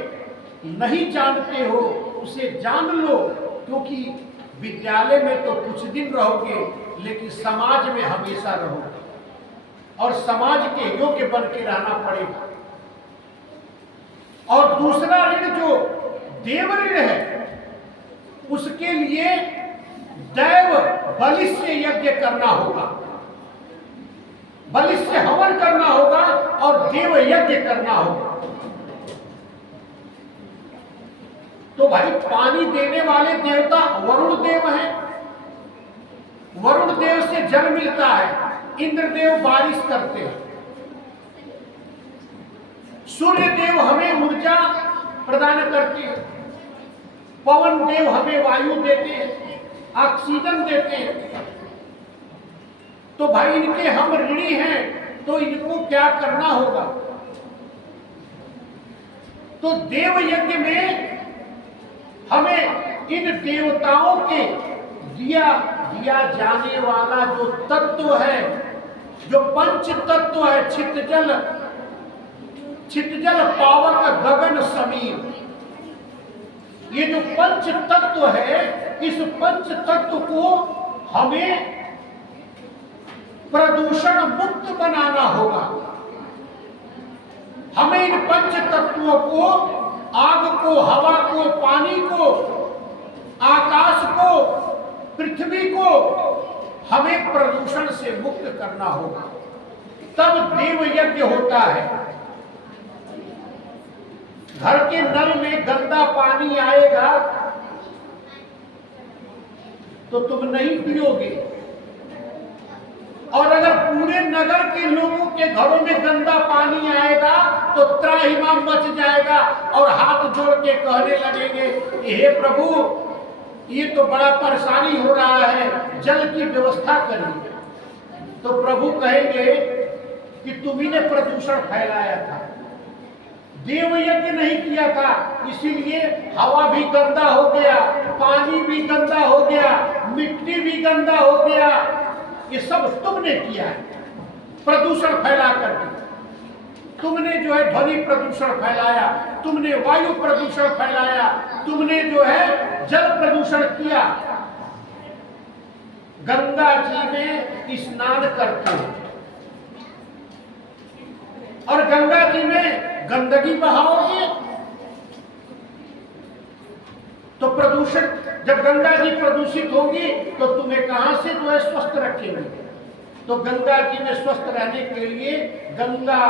नहीं जानते हो उसे जान लो, क्योंकि विद्यालय में तो कुछ दिन रहोगे लेकिन समाज में हमेशा रहोगे और समाज के योग्य बन के रहना पड़ेगा। और दूसरा ऋण जो देव ऋण है उसके लिए दैव बलिष्ठ यज्ञ करना होगा, बलिष्ठ हवन करना होगा और देव यज्ञ करना होगा। तो भाई पानी देने वाले देवता वरुण देव हैं, वरुण देव से जल मिलता है, इंद्र देव बारिश करते हैं, सूर्य देव हमें ऊर्जा प्रदान करते हैं, पवन देव हमें वायु देते हैं, ऑक्सीजन देते हैं। तो भाई इनके हम ऋणी हैं तो इनको क्या करना होगा? तो देव यज्ञ में हमें इन देवताओं के दिया जाने वाला जो तत्व है, जो पंच तत्व है, छितजल पावक गगन समीर, ये जो पंच तत्व है, इस पंच तत्व को हमें प्रदूषण मुक्त बनाना होगा। हमें इन पंच तत्वों को, आग को, हवा को, पानी को, आकाश को, पृथ्वी को हमें प्रदूषण से मुक्त करना होगा, तब देव यज्ञ होता है। घर के नल में गंदा पानी आएगा तो तुम नहीं पियोगे, और अगर पूरे नगर के लोगों के घरों में गंदा पानी आएगा तो त्राहिमाम मच जाएगा और हाथ जोड़ के कहने लगेंगे हे प्रभु, ये तो बड़ा परेशानी हो रहा है, जल की व्यवस्था करिए। तो प्रभु कहेंगे कि तुम्ही ने प्रदूषण फैलाया था, देव यज्ञ नहीं किया था, इसीलिए हवा भी गंदा हो गया, पानी भी गंदा हो गया, मिट्टी भी गंदा हो गया। ये सब तुमने किया है, प्रदूषण फैला करके। तुमने जो है ध्वनि प्रदूषण फैलाया, तुमने वायु प्रदूषण फैलाया, तुमने जो है जल प्रदूषण किया। गंगा जी में स्नान करते हो और गंगा जी में गंदगी बहाओगे तो प्रदूषण, जब गंगा जी प्रदूषित होगी तो तुम्हें कहां से जो है स्वस्थ रखेंगे? तो गंगा जी में स्वस्थ रहने के लिए गंगा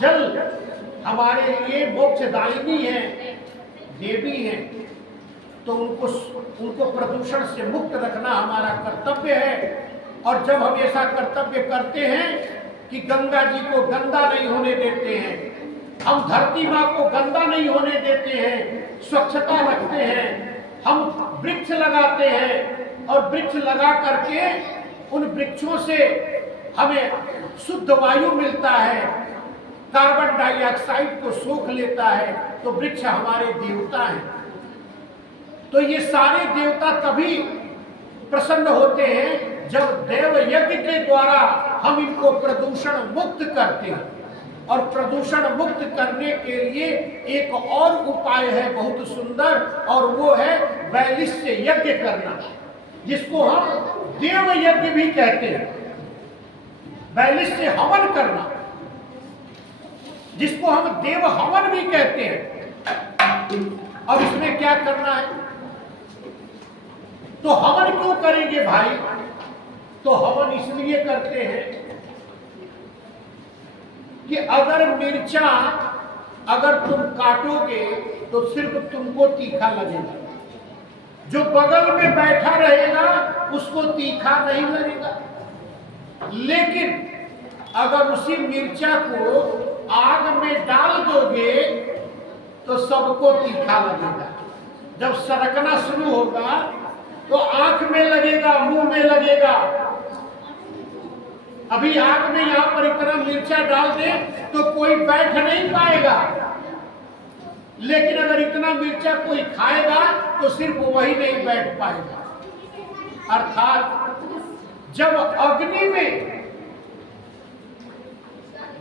जल हमारे लिए मोक्षदायिनी है, देवी है, तो उनको प्रदूषण से मुक्त रखना हमारा कर्तव्य है। और जब हम ऐसा कर्तव्य करते हैं कि गंगा जी को गंदा नहीं होने देते हैं, हम धरती माँ को गंदा नहीं होने देते हैं, स्वच्छता रखते हैं, हम वृक्ष लगाते हैं और वृक्ष लगा करके उन वृक्षों से हमें शुद्ध वायु मिलता है, कार्बन डाइऑक्साइड को सोख लेता है, तो वृक्ष हमारे देवता हैं। तो ये सारे देवता तभी प्रसन्न होते हैं जब देव यज्ञ के द्वारा हम इनको प्रदूषण मुक्त करते हैं। और प्रदूषण मुक्त करने के लिए एक और उपाय है बहुत सुंदर, और वो है वैलिश्य यज्ञ करना, जिसको हम देव यज्ञ भी कहते हैं। वैलिश्य हवन करना, जिसको हम देव हवन भी कहते हैं। अब इसमें क्या करना है? तो हवन क्यों करेंगे भाई? तो हवन इसलिए करते हैं कि अगर मिर्चा अगर तुम काटोगे तो सिर्फ तुमको तीखा लगेगा, जो बगल में बैठा रहेगा उसको तीखा नहीं लगेगा। लेकिन अगर उसी मिर्चा को आग में डाल दोगे तो सबको तीखा लगेगा। जब सरकना शुरू होगा तो आंख में लगेगा, मुंह में लगेगा। अभी आग में यहां पर इतना मिर्चा डाल दे तो कोई बैठ नहीं पाएगा, लेकिन अगर इतना मिर्चा कोई खाएगा तो सिर्फ वही नहीं बैठ पाएगा। अर्थात जब अग्नि में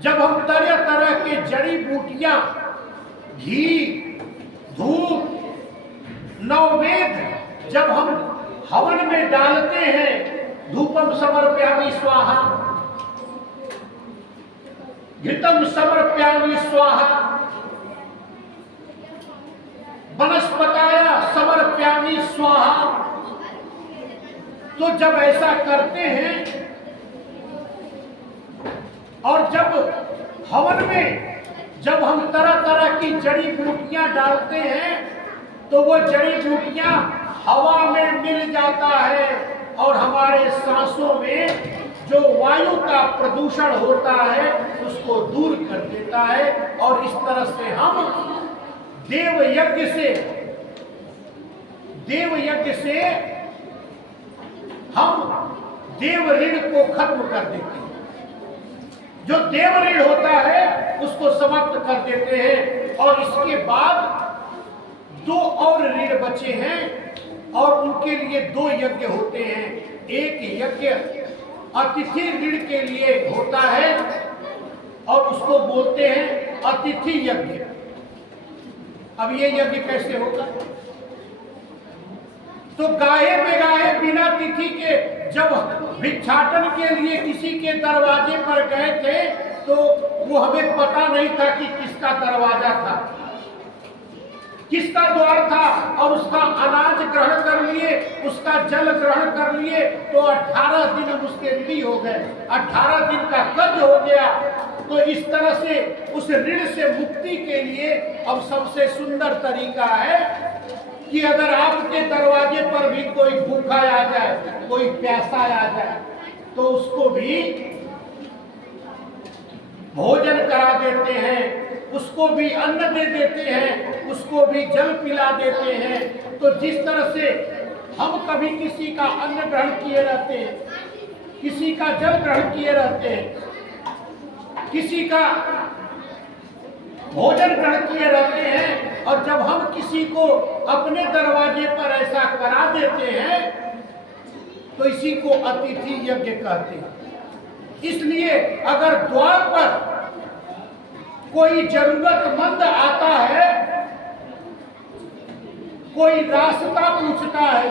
जब हम तरह तरह के जड़ी बूटियां, घी, धूप, नववेद जब हम हवन में डालते हैं, धूपम समर्पयामि स्वाहा, घृतम समर्पयामि स्वाहा, वनस्पताय समर्पयामि स्वाहा, तो जब ऐसा करते हैं और जब हवन में जब हम तरह तरह की जड़ी बूटियां डालते हैं तो वो जड़ी बूटियां हवा में मिल जाता है और हमारे सांसों में जो वायु का प्रदूषण होता है उसको दूर कर देता है। और इस तरह से हम देव यज्ञ से हम देव ऋण को खत्म कर देते हैं। जो देव ऋण होता है उसको समाप्त कर देते हैं। और इसके बाद दो और ऋण बचे हैं और उनके लिए दो यज्ञ होते हैं। एक यज्ञ अतिथि ऋण के लिए होता है और उसको बोलते हैं अतिथि यज्ञ। अब ये यज्ञ कैसे होगा? तो गाहे बेगाहे बिना तिथि के जब भिक्षाटन के लिए किसी के दरवाजे पर गए थे तो वो हमें पता नहीं था कि किसका दरवाजा था, किसका द्वार था, और उसका अनाज ग्रहण कर लिए, उसका जल ग्रहण कर लिए तो 18 दिन उसके ऋणी हो गए, 18 दिन का कर्ज हो गया। तो इस तरह से उस ऋण से मुक्ति के लिए अब सबसे सुंदर तरीका है कि अगर आपके दरवाजे पर भी कोई भूखा आ जाए, कोई प्यासा आ जाए, तो उसको भी भोजन करा देते हैं, उसको भी अन्न दे देते हैं, उसको भी जल पिला देते हैं। तो जिस तरह से हम कभी किसी का अन्न ग्रहण किए रहते हैं, किसी का जल ग्रहण किए रहते हैं, किसी का भोजन ग्रहण किए रहते हैं, और जब हम किसी को अपने दरवाजे पर ऐसा करा देते हैं तो इसी को अतिथि यज्ञ कहते हैं। इसलिए अगर द्वार पर कोई जरूरतमंद आता है, कोई रास्ता पूछता है,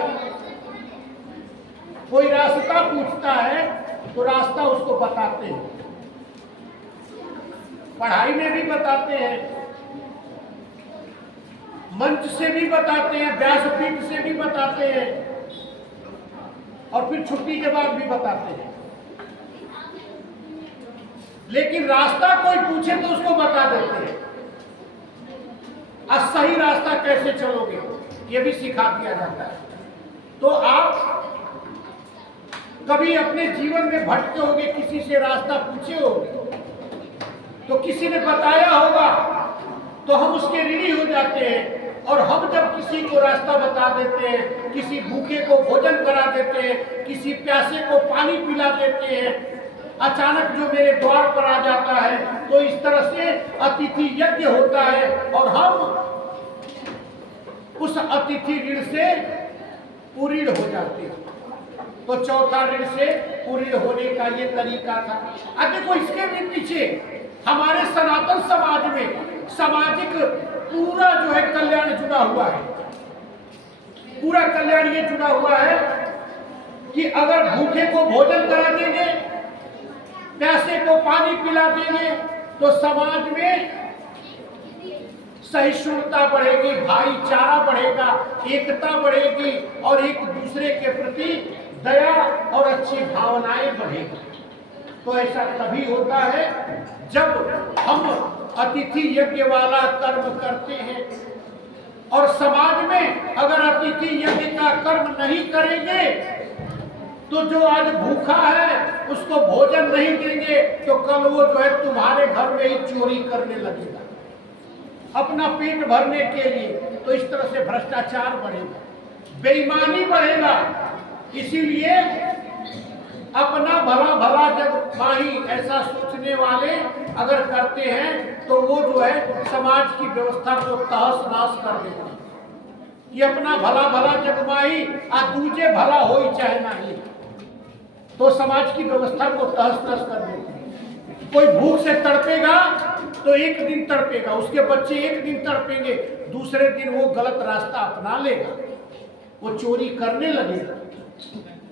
कोई रास्ता पूछता है तो रास्ता उसको बताते हैं, पढ़ाई में भी बताते हैं, मंच से भी बताते हैं, व्यासपीठ से भी बताते हैं, और फिर छुट्टी के बाद भी बताते हैं। लेकिन रास्ता कोई पूछे तो उसको बता देते हैं। अब सही रास्ता कैसे चलोगे ये भी सिखा दिया जाता है। तो आप कभी अपने जीवन में भटके होंगे, किसी से रास्ता पूछे होंगे, तो किसी ने बताया होगा, तो हम उसके ऋणी हो जाते हैं। और हम जब किसी को रास्ता बता देते हैं, किसी भूखे को भोजन करा देते हैं, किसी प्यासे को पानी पिला देते हैं, अचानक जो मेरे द्वार पर आ जाता है, तो इस तरह से अतिथि यज्ञ होता है और हम उस अतिथि ऋण से पूर्ण हो जाते हैं। तो चौथा ऋण से पूर्ण होने का ये तरीका था। अब देखो, इसके भी पीछे हमारे सनातन समाज में सामाजिक पूरा जो है कल्याण जुड़ा हुआ है। पूरा कल्याण ये जुड़ा हुआ है कि अगर भूखे को भोजन करा देंगे, प्यासे को पानी पिला देंगे, तो समाज में सहिष्णुता बढ़ेगी, भाईचारा बढ़ेगा, एकता बढ़ेगी और एक दूसरे के प्रति दया और अच्छी भावनाएं बढ़ेगी। तो ऐसा तभी होता है जब हम अतिथि यज्ञ वाला कर्म करते हैं। और समाज में अगर अतिथि यज्ञ का कर्म नहीं करेंगे, तो जो आज भूखा है उसको भोजन नहीं देंगे, तो कल वो जो है तुम्हारे घर में ही चोरी करने लगेगा अपना पेट भरने के लिए। तो इस तरह से भ्रष्टाचार बढ़ेगा, बेईमानी बढ़ेगा। इसीलिए अपना भला भला जब माही ऐसा सोचने वाले अगर करते हैं, तो वो जो है समाज की व्यवस्था को तहस नहस कर देते हैं कि अपना भला भला जग माही आ दूजे भला हो ही चाहे नहीं, तो समाज की व्यवस्था को तहस नहस कर देते हैं। कोई भूख से तड़पेगा तो एक दिन तड़पेगा, उसके बच्चे एक दिन तड़पेंगे, दूसरे दिन वो गलत रास्ता अपना लेगा, वो चोरी करने लगेगा।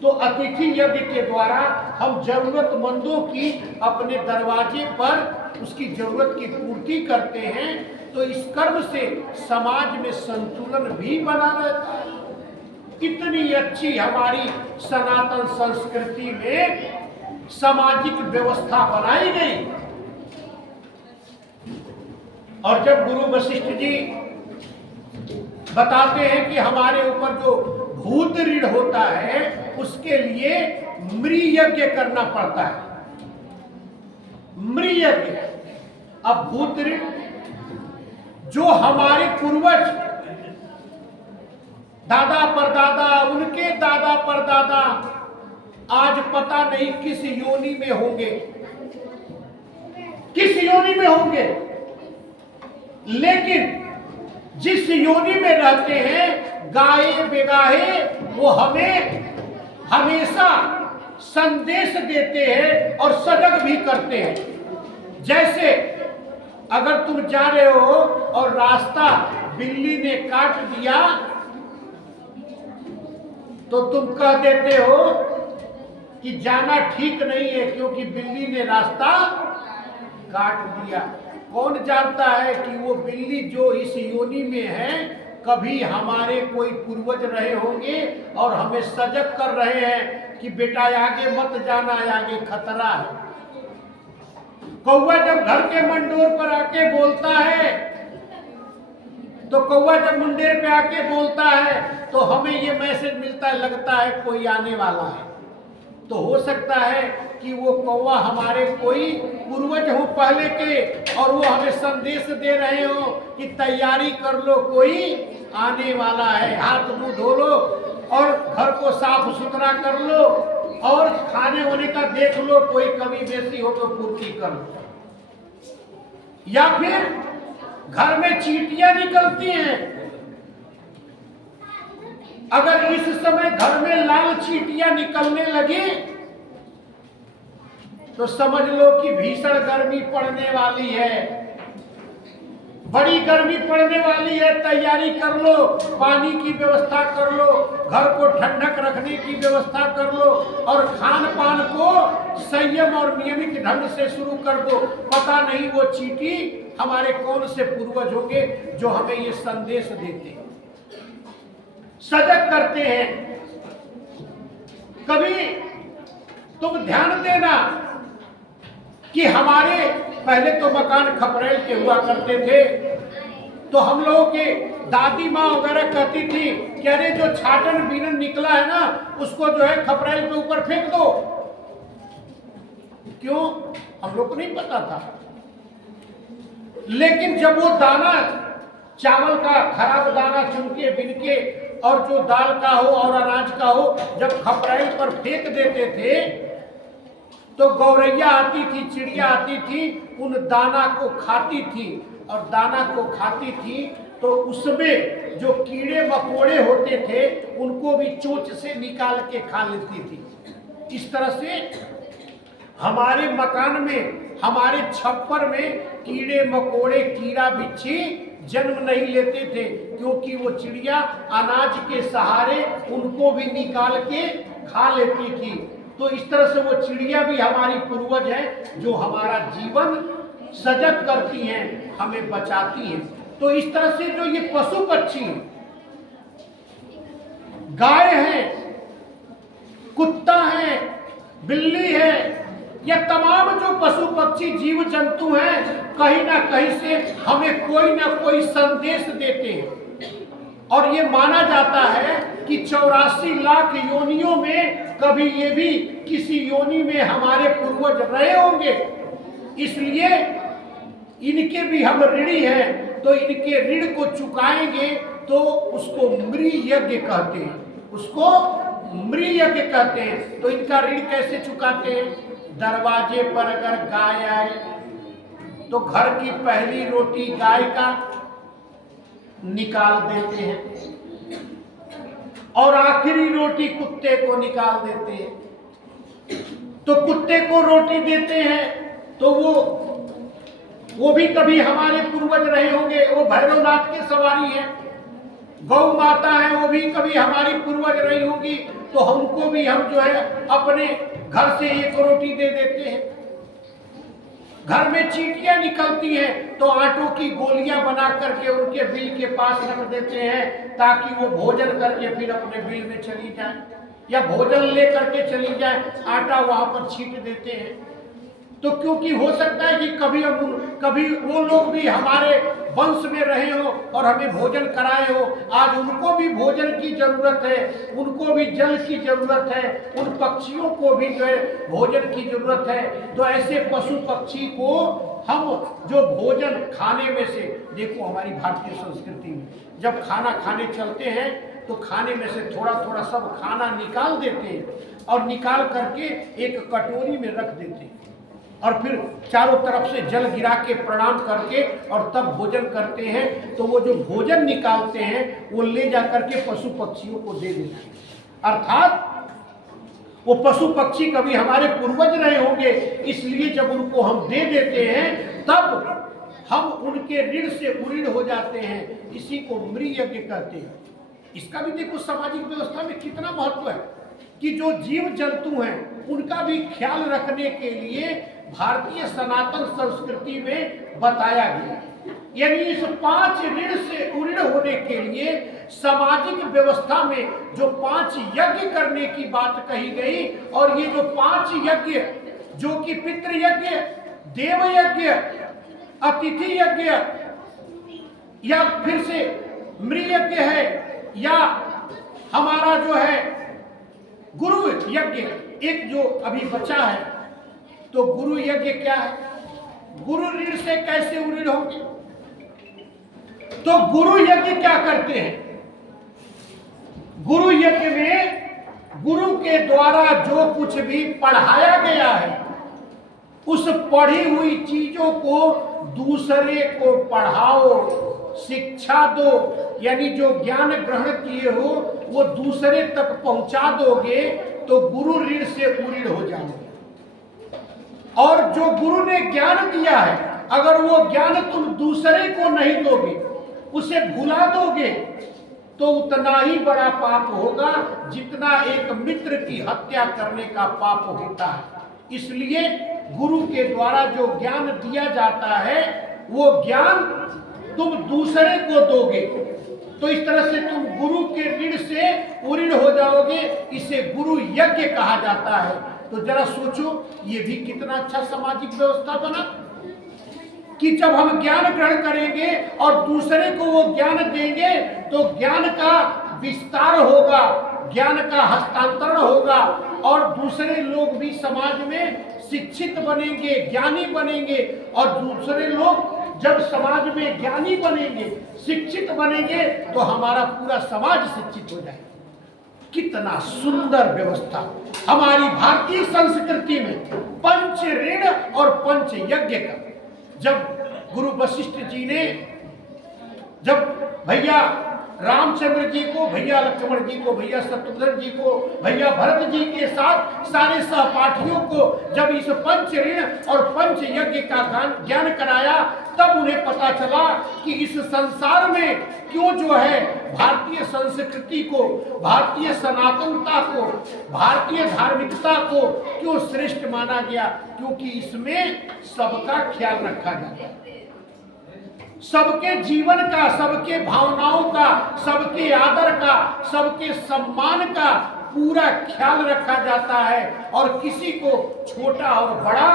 तो अतिथि यज्ञ के द्वारा हम जरूरतमंदों की अपने दरवाजे पर उसकी जरूरत की पूर्ति करते हैं। तो इस कर्म से समाज में संतुलन भी बना रहता है। कितनी अच्छी हमारी सनातन संस्कृति में सामाजिक व्यवस्था बनाई गई। और जब गुरु वशिष्ठ जी बताते हैं कि हमारे ऊपर जो भूत ऋण होता है, उसके लिए मृयज्ञ करना पड़ता है। मृयज्ञ। अब भूत ऋण जो हमारे पूर्वज दादा परदादा, उनके दादा परदादा आज पता नहीं किस योनि में होंगे, किस योनि में होंगे, लेकिन जिस योनि में रहते हैं गाये बेगाहे वो हमें हमेशा संदेश देते हैं और सजग भी करते हैं। जैसे अगर तुम जा रहे हो और रास्ता बिल्ली ने काट दिया, तो तुम कह देते हो कि जाना ठीक नहीं है क्योंकि बिल्ली ने रास्ता काट दिया। कौन जानता है कि वो बिल्ली जो इस योनि में है, कभी हमारे कोई पूर्वज रहे होंगे और हमें सजग कर रहे हैं कि बेटा आगे मत जाना, आगे खतरा है। कौवा जब घर के मंडोर पर आके बोलता है, तो कौवा जब मुंडेर पे आके बोलता है, तो हमें ये मैसेज मिलता है, लगता है कोई आने वाला है। तो हो सकता है कि वो कौवा हमारे कोई पूर्वज हो पहले के, और वो हमें संदेश दे रहे हो कि तैयारी कर लो, कोई आने वाला है। हाथ मुंह धो लो और घर को साफ सुथरा कर लो और खाने होने का देख लो, कोई कमी बेसी हो तो पूर्ति कर लो। या फिर घर में चींटियां निकलती हैं, अगर इस समय घर में लाल चींटियां निकलने लगी तो समझ लो कि भीषण गर्मी पड़ने वाली है, बड़ी गर्मी पड़ने वाली है। तैयारी कर लो, पानी की व्यवस्था कर लो, घर को ठंडक रखने की व्यवस्था कर लो और खान पान को संयम और नियमित ढंग से शुरू कर दो। पता नहीं वो चींटी हमारे कौन से पूर्वज होंगे जो हमें ये संदेश देते हैं, सजग करते हैं। कभी तुम ध्यान देना कि हमारे पहले तो मकान खपरेल के हुआ करते थे, तो हम लोगों के दादी माँ वगैरह कहती थी कि अरे जो छाटन बीनन निकला है ना उसको जो है खपरेल पे ऊपर फेंक दो। क्यों? हम लोग को नहीं पता था। लेकिन जब वो दाना चावल का खराब दाना चुन के बिन के और जो दाल का हो और अनाज का हो जब खपरेल पर फेंक देते थे तो गौरैया आती थी, चिड़िया आती थी, उन दाना को खाती थी और दाना को खाती थी तो उसमें जो कीड़े मकोड़े होते थे उनको भी चोंच से निकाल के खा लेती थी। इस तरह से हमारे मकान में, हमारे छप्पर में कीड़े मकोड़े, कीड़ा बिच्छी जन्म नहीं लेते थे क्योंकि वो चिड़िया अनाज के सहारे उनको भी निकाल के खा लेती थी। तो इस तरह से वो चिड़िया भी हमारी पूर्वज है जो हमारा जीवन सजग करती हैं, हमें बचाती हैं। तो इस तरह से जो ये पशु पक्षी, गाय है, कुत्ता है, बिल्ली है, ये तमाम जो पशु पक्षी जीव जंतु हैं कहीं ना कहीं से हमें कोई ना कोई संदेश देते हैं। और ये माना जाता है कि 84 लाख योनियों में कभी ये भी किसी योनि में हमारे पूर्वज रहे होंगे, इसलिए इनके भी हम ऋणी हैं। तो इनके ऋण को चुकाएंगे तो उसको मृ यज्ञ कहते हैं, उसको मृ यज्ञ कहते हैं। तो इनका ऋण कैसे चुकाते हैं? दरवाजे पर अगर गाय आए तो घर की पहली रोटी गाय का निकाल देते हैं और आखिरी रोटी कुत्ते को निकाल देते हैं। तो कुत्ते को रोटी देते हैं तो वो भी कभी हमारे पूर्वज रहे होंगे, वो भैरवनाथ के सवारी है। गौ माता है, वो भी कभी हमारी पूर्वज रही होगी, तो हमको भी हम जो है अपने घर से एक रोटी दे देते हैं। घर में चींटियां निकलती हैं तो आटों की गोलियां बना करके उनके बिल के पास रख देते हैं ताकि वो भोजन करके फिर अपने बिल में चली जाए, या भोजन ले करके चली जाए, आटा वहां पर छींट देते हैं। तो क्योंकि हो सकता है कि कभी वो लोग भी हमारे वंश में रहे हो और हमें भोजन कराए हो, आज उनको भी भोजन की जरूरत है, उनको भी जल की जरूरत है, उन पक्षियों को भी जो है भोजन की जरूरत है। तो ऐसे पशु पक्षी को हम जो भोजन खाने में से, देखो हमारी भारतीय संस्कृति में जब खाना खाने चलते हैं तो खाने में से थोड़ा थोड़ा सब खाना निकाल देते हैं और निकाल करके एक कटोरी में रख देते हैं और फिर चारों तरफ से जल गिरा के प्रणाम करके और तब भोजन करते हैं। तो वो जो भोजन निकालते हैं वो ले जा करके पशु पक्षियों को दे देते हैं। अर्थात वो पशु पक्षी कभी हमारे पूर्वज रहे होंगे, इसलिए जब उनको हम दे देते हैं तब हम उनके ऋण से उऋण हो जाते हैं। इसी को मृ यज्ञ कहते हैं। इसका भी देखो सामाजिक व्यवस्था में कितना महत्व है कि जो जीव जंतु हैं उनका भी ख्याल रखने के लिए भारतीय सनातन संस्कृति में बताया गया। यानी इस 5 ऋण से उऋण होने के लिए सामाजिक व्यवस्था में जो 5 यज्ञ करने की बात कही गई, और ये जो 5 यज्ञ जो कि पितृ यज्ञ, देव यज्ञ, अतिथि यज्ञ या फिर से मृ यज्ञ है, या हमारा जो है गुरु यज्ञ एक जो अभी बचा है, तो गुरु यज्ञ क्या है? गुरु ऋण से कैसे उऋण होंगे? तो गुरु यज्ञ क्या करते हैं? गुरु यज्ञ में गुरु के द्वारा जो कुछ भी पढ़ाया गया है उस पढ़ी हुई चीजों को दूसरे को पढ़ाओ, शिक्षा दो। यानी जो ज्ञान ग्रहण किए हो वो दूसरे तक पहुंचा दोगे तो गुरु ऋण से उऋण हो जाओगे। और जो गुरु ने ज्ञान दिया है अगर वो ज्ञान तुम दूसरे को नहीं दोगे, उसे भुला दोगे, तो उतना ही बड़ा पाप होगा जितना एक मित्र की हत्या करने का पाप होता है। इसलिए गुरु के द्वारा जो ज्ञान दिया जाता है वो ज्ञान तुम दूसरे को दोगे, तो इस तरह से तुम गुरु के ऋण से उऋण हो जाओगे। इसे गुरु यज्ञ कहा जाता है। तो जरा सोचो, ये भी कितना अच्छा सामाजिक व्यवस्था बना। कि जब हम ज्ञान ग्रहण करेंगे और दूसरे को वो ज्ञान देंगे तो ज्ञान का विस्तार होगा, ज्ञान का हस्तांतरण होगा और दूसरे लोग भी समाज में शिक्षित बनेंगे, ज्ञानी बनेंगे। और दूसरे लोग जब समाज में ज्ञानी बनेंगे, शिक्षित बनेंगे तो हमारा पूरा समाज शिक्षित हो जाएगा। कितना सुंदर व्यवस्था हमारी भारतीय संस्कृति में पंच ऋण और पंच यज्ञ का। जब गुरु वशिष्ठ जी ने जब भैया रामचंद्र जी को, भैया लक्ष्मण जी को, भैया शत्रुघ्न जी को, भैया भरत जी के साथ सारे सहपाठियों को जब इस पंच ऋण और पंच यज्ञ का ज्ञान कराया, तब उन्हें पता चला कि इस संसार में क्यों जो है भारतीय संस्कृति को, भारतीय सनातनता को, भारतीय धार्मिकता को क्यों श्रेष्ठ माना गया। क्योंकि इसमें सबका ख्याल रखा जाता है, सबके जीवन का, सबके भावनाओं का, सबके आदर का, सबके सम्मान का पूरा ख्याल रखा जाता है और किसी को छोटा और बड़ा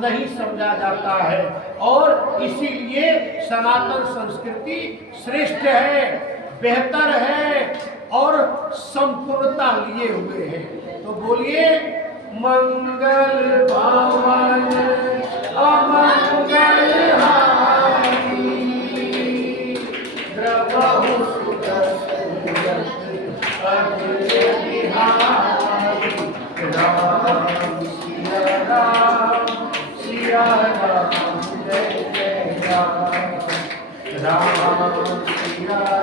नहीं समझा जाता है। और इसीलिए सनातन संस्कृति श्रेष्ठ है, बेहतर है और संपूर्णता लिए हुए है। तो बोलिए मंगल भवन अमंगल हारी, द्रवहु सुत राम सिया राम जय जय राम,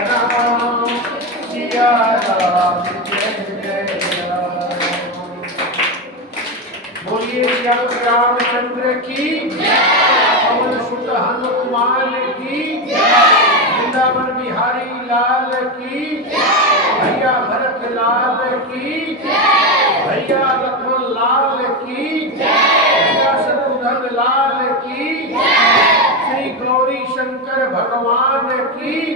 राम सिया राम जय जय राम। बोलिए रामचंद्र की, पवन सुत हनुमान की, वृंदावन बिहारी लाल की, भैया भरत लाल की, भैया लक्ष्मण लाल की, भैया शत्रुघ्न लाल की, श्री गौरी शंकर भगवान की।